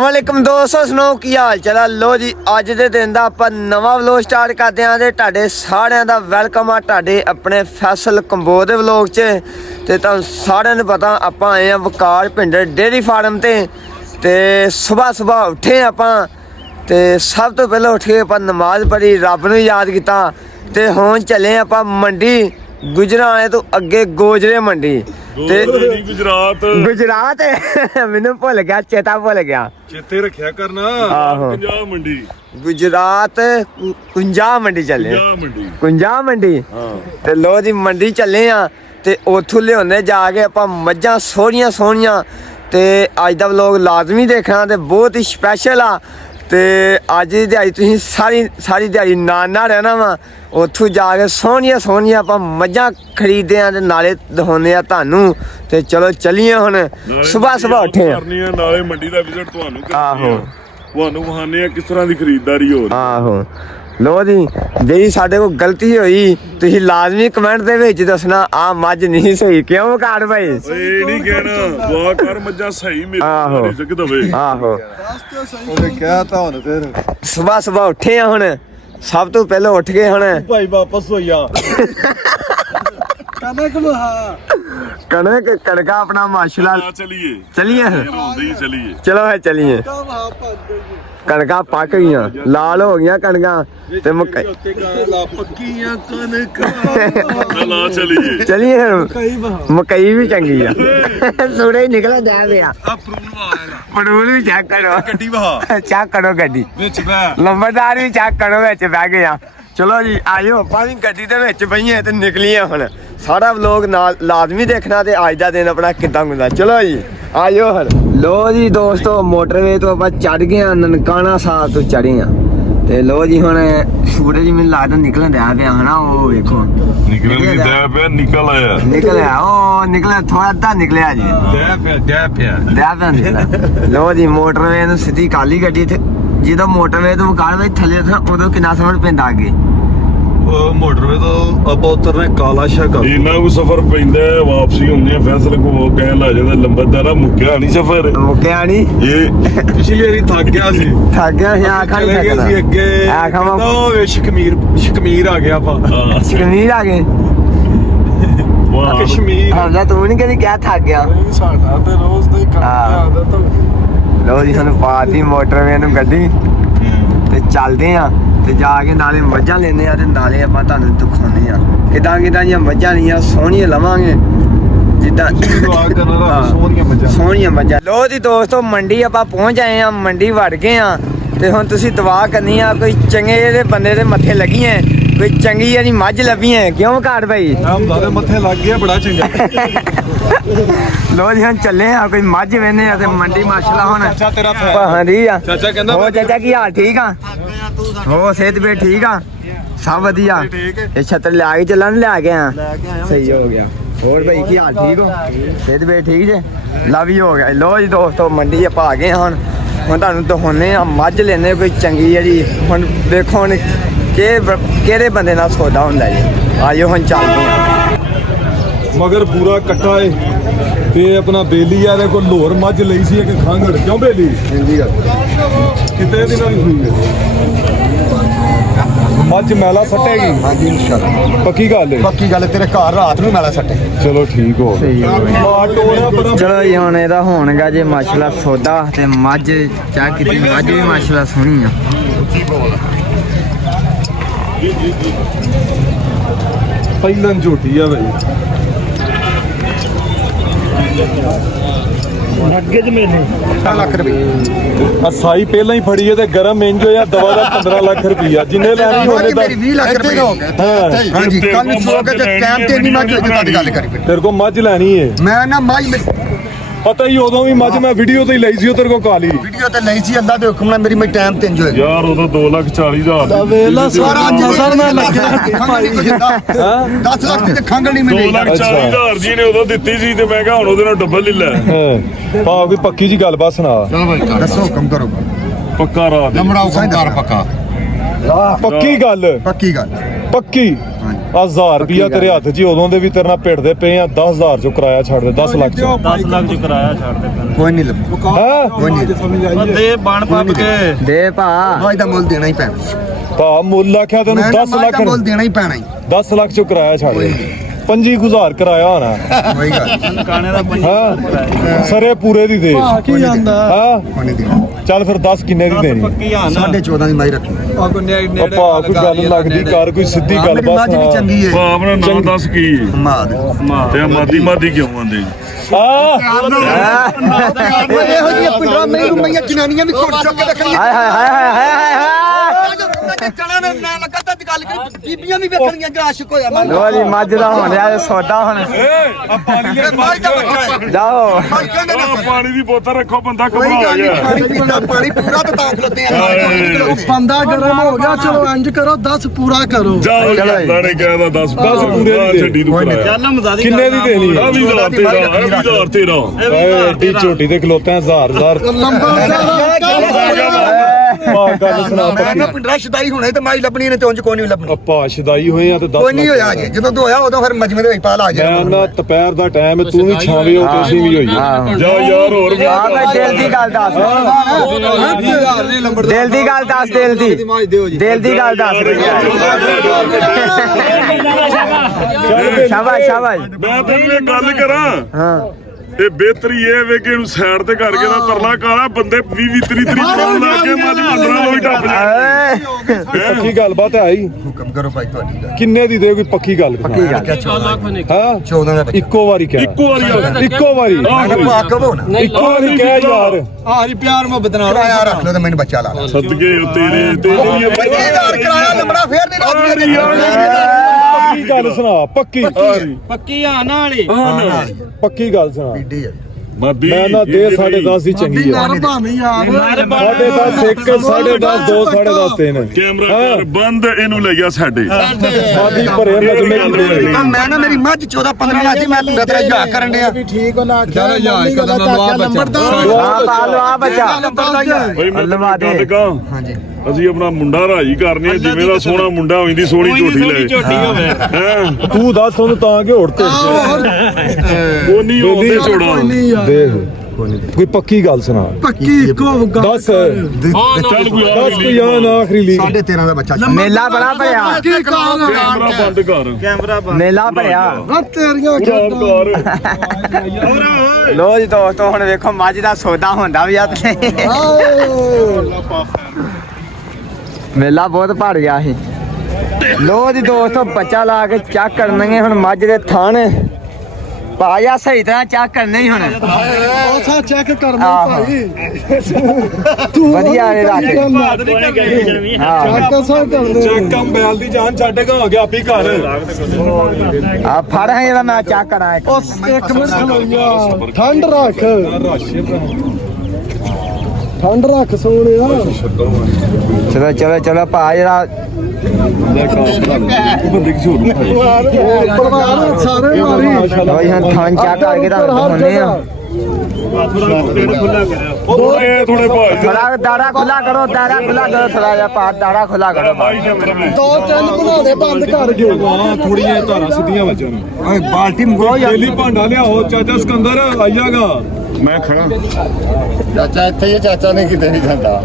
ਵਾਲੇਕਮ ਦੋਸਤੋ, ਸੁਣਾਓ ਕੀ ਹਾਲ ਚਾਲ? ਲੋ ਜੀ, ਅੱਜ ਦੇ ਦਿਨ ਦਾ ਆਪਾਂ ਨਵਾਂ ਵਲੋਗ ਸਟਾਰਟ ਕਰਦੇ ਆਂ ਤੇ ਤੁਹਾਡੇ ਸਾਰਿਆਂ ਦਾ ਵੈਲਕਮ ਆ ਤੁਹਾਡੇ ਆਪਣੇ ਫੈਸਲ ਕੰਬੋ ਦੇ ਵਲੋਗ 'ਚ। ਤੇ ਤੁਹਾਨੂੰ ਸਾਰਿਆਂ ਨੂੰ ਪਤਾ ਆਪਾਂ ਆਏ ਆ ਵਕਾਰ ਪਿੰਡ ਡੇਅਰੀ ਫਾਰਮ ਤੇ ਸਵੇਰ ਉੱਠੇ ਆਪਾਂ ਤੇ ਸਭ ਤੋਂ ਪਹਿਲਾਂ ਉੱਠ ਕੇ ਆਪਾਂ ਨਮਾਜ਼ ਪੜ੍ਹੀ, ਰੱਬ ਨੂੰ ਯਾਦ ਕੀਤਾ ਤੇ ਹੁਣ ਚੱਲੇ ਆਪਾਂ ਮੰਡੀ ਗੁਜਰਾਂਵਾਲੇ ਤੋਂ ਅੱਗੇ ਗੋਜਰੇ ਮੰਡੀ ਤੇ ਗੁਜਰਾਤ ਮੈਨੂੰ ਭੁੱਲ ਗਿਆ, ਚੇਤਾ ਭੁੱਲ ਗਿਆ, ਚੇਤੇ ਰੱਖਿਆ ਕਰਨਾ। ਪੰਜਾਬ ਮੰਡੀ ਗੁਜਰਾਤ ਕੁੰਜਾ ਮੰਡੀ ਚੱਲੇ, ਕੁੰਜਾ ਮੰਡੀ। ਤੇ ਲੋ ਜੀ ਮੰਡੀ ਚੱਲੇ ਆ ਤੇ ਉੱਥੋਂ ਲਿਆਉਣੇ ਜਾ ਕੇ ਆਪਾਂ ਮੱਝਾਂ ਸੋਹਣੀਆਂ ਤੇ ਅੱਜ ਦਾ ਵਲੋਗ ਲਾਜ਼ਮੀ ਦੇਖਣਾ ਤੇ ਬਹੁਤ ਹੀ ਸਪੈਸ਼ਲ ਆ। ਤੇ ਅੱਜ ਦੀ ਦਿਹਾੜੀ ਤੁਸੀਂ ਸਾਰੀ ਦਿਹਾੜੀ ਨਾਲ ਰਹਿਣਾ ਵਾ। ਉੱਥੋਂ ਜਾ ਕੇ ਸੋਹਣੀਆਂ ਆਪਾਂ ਮੱਝਾਂ ਖਰੀਦਦੇ ਆ ਤੇ ਨਾਲੇ ਦਿਖਾਉਂਦੇ ਆ ਤੁਹਾਨੂੰ। ਤੇ ਚਲੋ ਚੱਲੀਏ ਹੁਣ, ਸਵੇਰ ਉੱਠੇ ਆ ਨਾਲੇ ਮੰਡੀ ਦਾ ਵਿਜ਼ਿਟ ਤੁਹਾਨੂੰ ਤੁਹਾਨੂੰ ਵਹਾਨੇ ਆ ਕਿਸ ਤਰ੍ਹਾਂ ਦੀ ਖਰੀਦਦਾਰੀ ਹੋ ਰਹੀ। ਆਹੋ ਲੋ ਜੀ, ਜਿਹੜੀ ਸਾਡੇ ਕੋਲ ਗਲਤੀ ਹੋਈ ਤੁਸੀਂ ਲਾਜ਼ਮੀ ਕਮੈਂਟ ਦੇ ਵਿੱਚ ਦੱਸਣਾ, ਆ ਮੱਝ ਨਹੀਂ ਸਹੀ ਕਿਉਂ ਕਾੜ ਭਾਈ। ਇਹ ਨਹੀਂ ਕਹਿਣਾ ਦੁਆ ਕਰ ਮੱਝਾਂ ਸਹੀ ਮੇਰੀ ਸਿੱਖ ਦਵੇ। ਆਹੋ ਉਹਨੇ ਕਿਹਾ ਤਾਂ ਹੁਣ ਫਿਰ ਸਵੇਰ ਉੱਠੇ ਆ। ਹੁਣ ਸਭ ਤੋਂ ਪਹਿਲਾਂ ਉੱਠ ਕੇ ਹੁਣ ਭਾਈ ਵਾਪਸ ਹੋਈਆ ਕਣਕਾ ਆਪਣਾ ਮਾਸ਼ਾਅੱਲਾ ਚਲੀਏ ਚਲੋ ਹੈ ਚਲੀਏ। ਕਣਕਾਂ ਪੱਕ ਗਈਆਂ, ਲਾਲ ਹੋ ਗਈਆਂ ਕਣਕਾਂ ਤੇ ਪੱਕੀਆਂ ਕਣਕਾਂ ਚਲੀਏ। ਮਕਈ ਵੀ ਚੰਗੀ ਆ, ਸੂੜੇ ਹੀ ਨਿਕਲ ਜਾ ਪਿਆ। ਪੜੂਲ ਵੀ ਚੈੱਕ ਕਰੋ, ਗੱਡੀ ਵਹਾ ਚੈੱਕ ਕਰੋ ਗੱਡੀ ਵਿੱਚ ਬੈ, ਲੰਬਰਦਾਰ ਵੀ ਚੈੱਕ ਕਰੋ, ਵਿੱਚ ਬਹਿ ਗਏ ਆ। ਚਲੋ ਜੀ ਆਇਓ, ਆਪਾਂ ਵੀ ਗੱਡੀ ਦੇ ਵਿੱਚ ਬਈਏ ਤੇ ਨਿਕਲੀਏ ਹੁਣ। ਸਾਰਾ ਵਲੋਗ ਨਾਲ ਲਾਜ਼ਮੀ ਦੇਖਣਾ ਤੇ ਅੱਜ ਦਾ ਦਿਨ ਆਪਣਾ ਕਿੱਦਾਂ ਹੁੰਦਾ। ਚਲੋ ਜੀ ਆਇਓ ਹੁਣ। ਲੋ ਜੀ ਦੋਸਤੋ, ਮੋਟਰਵੇ ਤੋਂ ਆਪਾਂ ਚੜ ਗਏ ਆ, ਨਨਕਾਣਾ ਸਾਹਿਬ ਤੋਂ ਚੜੇ ਆ ਤੇ ਲੋ ਜੀ ਹੁਣ ਸੂਰਜ ਮੈਨੂੰ ਲੱਗਦਾ ਨਿਕਲਣ ਦਿਆ ਪਿਆ ਹਨਾ। ਉਹ ਵੇਖੋ ਨਿਕਲ ਆਇਆ ਉਹ ਨਿਕਲਿਆ, ਥੋੜਾ ਅੱਧਾ ਨਿਕਲਿਆ ਜੀ, ਡੈ ਪਿਆ। ਲੋ ਜੀ ਮੋਟਰਵੇ ਨੂੰ ਸਿੱਧੀ ਕਾਲੀ ਗੱਡੀ ਤੇ ਜਦੋਂ ਮੋਟਰਵੇ ਤੋਂ ਵਕਾਰ ਵਿੱਚ ਥੱਲੇ ਉਦੋਂ ਕਿੰਨਾ ਸਮਾਂ ਪੈਂਦਾ ਅੱਗੇ ਮੋਟਰਵੇ ਤੋਂ ਆਪਾਂ ਉਤਰਨੇ ਕਾਲਾ ਸ਼ਾਹ। ਇੰਨਾ ਕੁ ਸਫ਼ਰ ਪੈਂਦਾ, ਵਾਪਸੀ ਹੁੰਦੀ ਆ ਫੈਸਲ ਕੋ ਕਹਿਣ ਲੱਗ ਜਾਂਦਾ ਲੰਬਰਦਾਰਾ ਮੁੱਕਿਆ ਨਹੀਂ ਸਫ਼ਰ। ਮੁੱਕਿਆ ਨਹੀਂ, ਇਹ ਪਿਛਲੀ ਵਾਰੀ ਥੱਕ ਗਿਆ ਸੀ ਆਖਾਂ ਸੀ ਅੱਗੇ ਆਖਾਂ ਸ਼ਕਮੀਰ ਆ ਗਿਆ ਆਪਾਂ। ਸ਼ਕਮੀਰ ਆ ਗਏ ਕਸ਼ਮੀਰ। ਹਾਂ ਤੂੰ ਨਹੀਂ ਕਦੀ ਕਿਹਾ ਥੱਕ ਗਿਆ, ਸਾਡਾ ਤੇ ਰੋਜ਼ ਦਾ ਹੀ ਕੰਮ ਆਦਤ। ਲੋ ਜੀ ਸਾਨੂੰ ਪਾਤੀ ਮੋਟਰਵੇ ਨੂੰ ਗੱਡੀ ਤੇ ਚੱਲਦੇ ਆ ਤੇ ਜਾ ਕੇ ਨਾਲੇ ਮੱਝਾਂ ਲੈਂਦੇ ਆ ਤੇ ਨਾਲੇ ਆਪਾਂ ਤੁਹਾਨੂੰ ਦਿਖਾਉਂਦੇ ਆ ਕਿਦਾਂ ਦੀਆਂ ਮੱਝਾਂ ਲਈਆਂ, ਸੋਹਣੀਆਂ ਲਵਾਂਗੇ ਜਿੱਦਾਂ ਸੋਹਣੀਆਂ ਮੱਝਾਂ। ਲੋ ਜੀ ਦੋਸਤੋ, ਮੰਡੀ ਆਪਾਂ ਪਹੁੰਚ ਆਏ ਆ, ਮੰਡੀ ਵੜ ਗਏ ਆ ਤੇ ਹੁਣ ਤੁਸੀਂ ਦੁਆ ਕਰਨੀ ਆ ਕੋਈ ਚੰਗੇ ਜਿਹੇ ਬੰਦੇ ਦੇ ਮੱਥੇ ਲੱਗੀਆਂ, ਕੋਈ ਚੰਗੀ ਜਿਹੀ ਮੱਝ ਲੱਭੀ ਹੈ ਕਿਉਂ ਘਾਟ ਭਾਈ? ਦੇ ਮੱਥੇ ਲੱਗ ਗਿਆ ਬੜਾ ਚੰਗਾ। ਲੋ ਜੀ ਹੁਣ ਚੱਲੇ ਆ, ਕੋਈ ਮੱਝ ਵੇਨੇ ਆ ਤੇ ਮੰਡੀ ਮਾਸ਼ਾਅੱਲਾ ਹੁਣ ਚਾਚਾ ਤੇਰਾ ਹਾਂਜੀ ਆ। ਚਾਚਾ ਕਹਿੰਦਾ ਹੋ ਚਾਚਾ ਕੀ ਹਾਲ? ਠੀਕ ਆ? ਹੋ ਸਿਹਤ ਵੀ ਠੀਕ ਆ? ਸਭ ਵਧੀਆ। ਇਹ ਛਤਰ ਲਿਆ ਕੇ ਚੱਲਾਂ ਲਿਆ ਕੇ ਆ, ਸਹੀ ਹੋ ਗਿਆ। ਹੋਰ ਭਾਈ ਕੀ ਹਾਲ? ਠੀਕ ਹੋ? ਸਿਹਤ ਵੀ ਠੀਕ ਜੇ? ਲਵ ਹੀ ਹੋ ਗਿਆ। ਲੋ ਜੀ ਦੋਸਤੋ, ਮੰਡੀ ਆਪਾਂ ਆ ਗਏ ਹੁਣ ਤੁਹਾਨੂੰ ਦਿਖਾਉਂਦੇ ਆ ਮੱਝ ਲੈਣੇ ਕੋਈ ਚੰਗੀ ਜਿਹੜੀ। ਹੁਣ ਦੇਖੋ ਹੁਣ ਕਿਹੜੇ ਬੰਦੇ ਨਾਲ ਸੌਦਾ ਹੁੰਦਾ ਜੀ। ਆਇਓ ਹੁਣ ਚੱਲਦੇ ਆ। ਮਗਰ ਪੂਰਾ ਇਕੱਠਾ ਏ ਤੇ ਆਪਣਾ ਬੇਲੀ ਆ ਦੇ ਕੋਲ ਲੋਰ ਮੱਝ ਲਈ ਸੀ ਇੱਕ ਖਾਂਗੜ। ਕਿਉਂ ਬੇਲੀ ਜਿੰਦੀ ਗੱਲ ਕਿਤੇ ਦਿਨਾਂ ਦੀ ਸੂਈ ਹੈ ਮੱਝ ਮੈਲਾ ਸੱਟੇਗੀ। ਹਾਂਜੀ ਇਨਸ਼ਾਅੱਲਾ ਪੱਕੀ ਗੱਲ ਏ, ਪੱਕੀ ਗੱਲ। ਤੇਰੇ ਘਰ ਰਾਤ ਨੂੰ ਮੈਲਾ ਸੱਟੇ। ਚਲੋ ਠੀਕ ਹੋ। ਚਲੋ ਜੀ ਹੁਣ ਇਹਦਾ ਹੋਣਗਾ ਜੇ ਮਾਸ਼ਾਅੱਲਾ ਸੌਦਾ ਤੇ ਮੱਝ ਚਾਹ ਕੀਤੀ, ਮੱਝ ਵੀ ਮਾਸ਼ਾਅੱਲਾ ਸੋਹਣੀ ਆ। ਪਹਿਲਾਂ ਝੋਟੀ ਆ ਬਈ ਅੱਗੇ ਚ ਮੈਨੂੰ 15 ਲੱਖ ਰੁਪਏ ਸਾਈ ਪਹਿਲਾਂ ਹੀ ਫੜੀ ਹੈ ਤੇ ਗਰਮ ਇੰਜ ਹੋਇਆ ਦਵਾ ਦਾ 15 ਲੱਖ ਰੁਪਈਆ ਜਿੰਨੇ ਲੈਣੀ ਹੋਣੇ ਦਾ 20 ਲੱਖ ਰੁਪਏ ਹੋ ਗਏ। ਹਾਂਜੀ ਕੱਲ ਨੂੰ ਸੋ ਕੇ ਤੇ ਟਾਈਮ ਤੇ ਨਹੀਂ ਮੱਝ ਤੁਹਾਡੀ ਗੱਲ ਕਰੀ। ਤੇਰੇ ਕੋ ਮੱਝ ਲੈਣੀ ਏ? ਮੈਂ ਨਾ ਮੱਝ ਪਤਾ ਹੀ ਉਦੋਂ ਵੀ ਮੱਝ ਮੈਂ ਵੀਡੀਓ ਤੇ ਹੀ ਲਈ ਸੀ ਉਹ ਤੇਰੇ ਕੋ ਕਾਲੀ ਵੀਡੀਓ ਤੇ ਲਈ ਸੀ। ਅੱਲਾ ਦੇ ਹੁਕਮ ਨਾਲ ਮੇਰੀ ਮੈਂ ਟਾਈਮ ਤੇ ਇੰਜੋਏ ਯਾਰ ਉਦੋਂ 2,40,000 ਦਾ ਵੇਲਾ ਸਾਰਾ ਜਸਰ ਮੈਂ ਲੱਗਿਆ 10 ਲੱਖ ਦੀ ਖੰਗਲ ਨਹੀਂ ਮਿਲੀ। 2,40,000 ਜੀ ਨੇ ਉਦੋਂ ਦਿੱਤੀ ਸੀ ਤੇ ਮੈਂ ਕਿਹਾ ਹੁਣ ਉਹਦੇ ਨਾਲ ਡਬਲ ਲੈ ਲੈ। ਭਾਵ ਕੋਈ ਪੱਕੀ ਜੀ ਗੱਲਬਾਤ ਸੁਣਾ। ਚਲੋ ਭਾਈ ਦੱਸੋ ਹੁਕਮ ਕਰੋ। ਪੱਕਾ ਰਾਤ ਲਮੜਾ ਹੁਕਮ ਕਰ ਪੱਕਾ। ਪੱਕੀ ਗੱਲ ਪੱਕੀ ਗੱਲ ਪੱਕੀ 1000 ਰੁਪਿਆ ਤੇਰੇ ਹੱਥ 'ਚ ਉਦੋਂ ਦੇ ਵੀ ਤੇਰੇ ਨਾਲ ਭਿੜਦੇ ਪਏ ਆ 10000 ਚੋਂ ਕਿਰਾਇਆ ਛੱਡ ਦੇ 10 ਲੱਖ ਚੋਂ 10 ਲੱਖ ਚ ਕਿਰਾਇਆ ਛੱਡ ਦੇ ਕੋਈ ਨਹੀਂ ਲੱਭੂ ਹੈ ਕੋਈ ਨਹੀਂ ਦੇ ਬਣ ਪੱਪ ਕੇ ਦੇ ਭਾ ਮਾਜ ਦਾ ਮੁੱਲ ਦੇਣਾ ਹੀ ਪੈਣਾ ਭਾ ਮੁੱਲ ਆਖਿਆ ਤੈਨੂੰ 10 ਮਾਜ ਲੱਖ ਦਾ ਮੁੱਲ ਦੇਣਾ ਹੀ ਪੈਣਾ ਹੀ 10 ਲੱਖ ਚੋਂ ਕਿਰਾਇਆ ਛੱਡ ਦੇ 25000 ਕਿਰਾਇਆ ਹੋਣਾ ਕੋਈ ਗੱਲ ਕਾਣੇ ਦਾ ਹਾਂ ਸਰੇ ਪੂਰੇ ਦੀ ਦੇ ਕੀ ਜਾਂਦਾ ਹਾਂ ਕੋਈ ਨਹੀਂ ਦੇਣਾ ਚੱਲ ਫਿਰ 10 ਕਿੰਨੇ ਦੀ ਦੇਣੀ ਪੱਕੀ ਆ ਨਾ 14.5 ਦੀ ਮਾਈ ਰੱਖੀ ਭਾ ਕੋਈ ਗੱਲ ਲੱਗਦੀ ਕਰ ਕੋਈ ਸਿੱਧੀ ਗੱਲ ਮੇਰੀ ਬਸ ਮਾਜ ਵੀ ਚੰਗੀ ਹੈ ਆਪਣਾ ਨਾਮ ਦੱਸ ਕੀ ਮਾਦ ਤੇ ਮਾਦੀ ਕਿਉਂ ਆਂਦੇ ਇਹੋ ਜਿਹੀ ਪਿੰਡਾਂ ਮੈਨੂੰ ਮਈਆਂ ਜਨਾਨੀਆਂ ਵੀ ਘੁੱਟ ਚੁੱਕ ਕੇ ਰੱਖਣੀਆਂ ਹਾਏ ਹਾਏ ਹਾਏ ਹਾਏ ਹਾਏ ਹਾਏ ਚਲਾ ਨਾ ਲੱਗਾ ਤਾਂ ਗੱਲ ਕਰੀ ਬੀਬੀਆਂ ਵੀ ਵੇਖਣਗੀਆਂ ਜਿਹੜਾ ਆਸ਼ਿਕ ਹੋਇਆ ਮੈਂ ਲੋ ਜੀ ਮੱਝ ਦਾ ਹੁਣ ਰਿਹਾ ਸੌਦਾ ਹੁਣ ਆ ਪਾਣੀ ਲੈ ਮਾਜ ਦਾ ਬੱਚਾ ਹੈ ਜਾਓ ਮਾਜ ਕਹਿੰਦੇ ਨੇ ਪਾਣੀ ਦੀ ਬੋਤਲ ਰੱਖੋ ਬੰਦਾ ਕੋਈ ਘਬਰਾ ਗੱਲ ਨਹੀਂ ਗਿਆ ਪਾਣੀ ਪੀਂਦਾ ਪਾਣੀ ਪੂਰਾ ਤਾਂ ਤਾਂ ਖਲੋਤੇ ਆ ਬੰਦਾ ਗਰਮ ਹੋ ਗਿਆ ਚਲੋ ਇੰਜ ਕਰੋ 10 ਪੂਰਾ ਕਰੋ ਜਾਓ ਜਾਂਦਾ ਨੇ ਕਹਿੰਦਾ 10 ਪੂਰੇ ਦੀ ਛੱਡੀ ਤੂੰ ਕਰਾਇਆ ਚੱਲ ਮਜ਼ਾਦੀ ਕਿੰਨੇ ਦੀ ਦੇਣੀ ਆ 20000 ਤੇਰਾ ਓਏ ਏਡੀ ਝੋਟੀ ਦੇ ਖਲੋਤੇ 1000 ਲੰਬਾ ਪਾ ਗੱਲ ਸੁਣਾ ਮੈਂ ਨਾ ਪਿੰਡਰਾ ਸ਼ਦਾਈ ਹੋਣੇ ਤੇ ਮਾਈ ਲੱਭਣੀ ਨੇ ਤੇ ਉਂਝ ਕੋਈ ਨਹੀਂ ਲੱਭਣੀ ਅੱਪਾ ਸ਼ਦਾਈ ਹੋਏ ਆ ਤੇ 10 ਕੋਈ ਨਹੀਂ ਹੋਇਆ ਜੇ ਜਦੋਂ ਹੋਇਆ ਉਦੋਂ ਫਿਰ ਮਜਮੇ ਦੇ ਵਿੱਚ ਪਾ ਲਾ ਮੈਂ ਜਾ ਨਾ ਦੁਪਹਿਰ ਦਾ ਟਾਈਮ ਤੂੰ ਵੀ ਛਾਵੇਂ ਹੋ ਤੁਸੀਂ ਵੀ ਹੋਈ ਜਾ ਯਾਰ ਹੋਰ ਵੀ ਆ ਮੈਂ ਦਿਲ ਦੀ ਗੱਲ ਦੱਸ ਦਿਲ ਦੀ ਗੱਲ ਦੱਸ ਦਿਲ ਦੀ ਗੱਲ ਦੱਸ ਸ਼ਾਬਾਸ਼ ਸ਼ਾਬਾਸ਼ ਮੈਂ ਤੈਨੂੰ ਇਹ ਗੱਲ ਕਰਾਂ ਹਾਂ ਇਹ ਬਿਹਤਰੀ ਇਹ ਵੇ ਕਿ ਇਹਨੂੰ ਸਾਈਡ ਤੇ ਕਰਕੇ ਦਾ ਤਰਲਾ ਕਾਲਾ ਬੰਦੇ 20 30 ਪਾਉਣ ਲੱਗ ਕੇ ਮੱਝ 15 ਹੋਈ ਟੱਪ ਜਾ ਪੱਕੀ ਗੱਲਬਾਤ ਹੈ ਹੀ ਹੁਕਮ ਕਰੋ ਭਾਈ ਤੁਹਾਡੀ ਗੱਲ ਕਿੰਨੇ ਦੀ ਦੇ ਕੋਈ ਪੱਕੀ ਗੱਲ ਪੱਕੀ ਗੱਲ ਹਾਂ 14 ਦਾ ਬੱਚਾ ਇੱਕੋ ਵਾਰੀ ਕਹਿ ਇੱਕੋ ਵਾਰੀ ਪਾ ਕਬੋ ਨਾ ਇੱਕੋ ਵਾਰੀ ਕਹਿ ਯਾਰ ਆਰੀ ਪਿਆਰ ਮੁਹੱਬਤ ਨਾਲ ਕਿਰਾਇਆ ਰੱਖ ਲਓ ਤੇ ਮੈਨੂੰ ਬੱਚਾ ਲਾ ਲਾ ਸਦਕੇ ਤੇਰੇ 25000 ਕਿਰਾਇਆ ਲੰਬੜਾ ਫੇਰ ਨਹੀਂ ਰਾਜੀ ਪੱਕੀ ਗੱਲ ਸੁਣਾ ਪੱਕੀ ਆ ਨਾ ਵਾਲੀ ਪੱਕੀ ਗੱਲ ਸੁਣਾ ਬੀਡੀ ਹੈ ਮੈਂ ਨਾ ਦੇ 10.5 ਦੀ ਚੰਗੀ ਆ ਯਾਰ ਭਾਵੇਂ ਯਾਰ 10.5 1 10.5 2 10.5 3 ਕੈਮਰਾ ਕਰ ਬੰਦ ਇਹਨੂੰ ਲੈ ਗਿਆ ਸਾਡੇ ਸਾਡੀ ਭਰੇ ਮਜਮੇ ਕੀ ਮੈਂ ਨਾ ਮੇਰੀ ਮੱਝ 14 15 ਲਾਜੀ ਮੈਂ ਪੂਰਾ ਤੇਰਾ ਯਾ ਕਰਨ ਡਿਆ ਠੀਕ ਉਹਨਾਂ ਆਖਿਆ ਲੰਬੜਦਾਰ ਆ ਲੋ ਆ ਬੱਚਾ ਬਈ ਮੈਂ ਲਵਾ ਦੇ। ਗੱਲ ਕਹਾਂ ਹਾਂਜੀ ਅਸੀਂ ਆਪਣਾ ਮੁੰਡਾ ਰਾਜੀ ਕਰਨੇ ਆ ਜਿਵੇਂ ਦਾ ਸੋਹਣਾ ਮੁੰਡਾ ਹੋਈਂਦੀ ਸੋਹਣੀ ਝੋਟੀ ਲੈ ਝੋਟੀ ਹੋਵੇ ਹੈਂ? ਤੂੰ ਦੱਸ ਉਹਨੂੰ ਤਾਂ ਕਿ ਹੋਰ ਤੇ ਉਹ ਨਹੀਂ ਹੁੰਦੇ ਛੋੜਾ ਦੇਖ ਕੋਈ ਪੱਕੀ ਗੱਲ ਸੁਣਾ ਪੱਕੀ ਇੱਕੋ ਗੱਲ ਦੱਸ ਚੱਲ ਕੋਈ ਦੱਸ ਕੋਈ ਆ ਨਾ ਆਖਰੀ ਲਈ 13.5 ਦਾ ਬੱਚਾ ਮੇਲਾ ਬੜਾ ਭਰਿਆ ਕੀ ਕਹਾਂ ਕੈਮਰਾ ਬੰਦ ਕਰ ਕੈਮਰਾ ਮੇਲਾ ਭਰਿਆ ਆ ਤੇਰੀਆਂ ਚੱਲ ਕਰ ਲੋ ਜੀ ਦੋਸਤੋ ਹੁਣ ਵੇਖੋ ਮੱਝ ਦਾ ਸੌਦਾ ਹੁੰਦਾ ਵੀ ਆ ਤੇ ਮੇਲਾ ਬਹੁਤ ਭਰ ਗਿਆ ਸੀ ਲੋ ਜੀ ਦੋਸਤੋ ਬੱਚਾ ਲਾ ਕੇ ਚੈੱਕ ਕਰਨਗੇ ਹੁਣ ਮੱਝ ਦੇ ਥਣ ਪਾਇਆ ਸਹੀ ਤਰ੍ਹਾਂ ਚੈੱਕ ਕਰਨੇ ਹੀ ਹੁਣ ਉਸਾ ਚੈੱਕ ਕਰਨਾ ਆਹੋ। ਭਾਈ ਵਧੀਆ ਨੇ ਰੱਖ ਹਾਂ ਚੈੱਕ ਸਾ ਕਰਦੇ ਚੱਕਮ ਬੈਲ ਦੀ ਜਾਨ ਛੱਡ ਕੇ ਹੋ ਗਿਆ ਆਪੀ ਘਰ ਆ ਫੜ ਹੈ ਜਿਹੜਾ ਮੈਂ ਚੈੱਕ ਕਰਾਂ ਇੱਕ ਉਸ 1 ਮਿੰਟ ਖਲੋਈਆ ਠੰਡ ਰੱਖ ਠੰਡ ਰੱਖ ਸੋਹਣਿਆ ਚਲੋ ਚਲੋ ਚਲੋ ਭਾ ਜਿਹੜਾ ਬੰਦੇ ਕਿਸੇ ਹੋਰ ਨੂੰ ਪਰਵਾਰ ਸਾਰੇ ਮਾਰੀ ਲੋ ਜੀ ਹੁਣ ਥਣ ਚੈੱਕ ਕਰਕੇ ਤਾਂ ਦਿਖਾਉਂਦੇ ਆ ਥੋੜੇ ਭਾਈ ਥੋੜਾ ਦਾੜਾ ਖੁੱਲਾ ਕਰੋ ਥੋੜਾ ਜਿਹਾ ਪਾ ਦਾੜਾ ਖੁੱਲਾ ਕਰੋ ਦੋ ਤਿੰਨ ਬਣਾ ਦੇ ਬੰਦ ਕਰ ਦਿਓ ਹਾਂ ਥੋੜੀਆਂ ਧਾਰਾਂ ਸਿੱਧੀਆਂ ਵੱਜਣ ਓਏ ਬਾਲਟੀ ਮੰਗੋ ਯਾਰ ਡੇਲੀ ਭਾਂਡਾ ਲਿਆਓ ਚਾਚਾ ਸਿਕੰਦਰ ਆਈਆਗਾ ਮੈਂ ਖੜਾ ਚਾਚਾ ਇੱਥੇ ਹੀ ਚਾਚਾ ਨੇ ਕਿਤੇ ਨਹੀਂ ਜਾਂਦਾ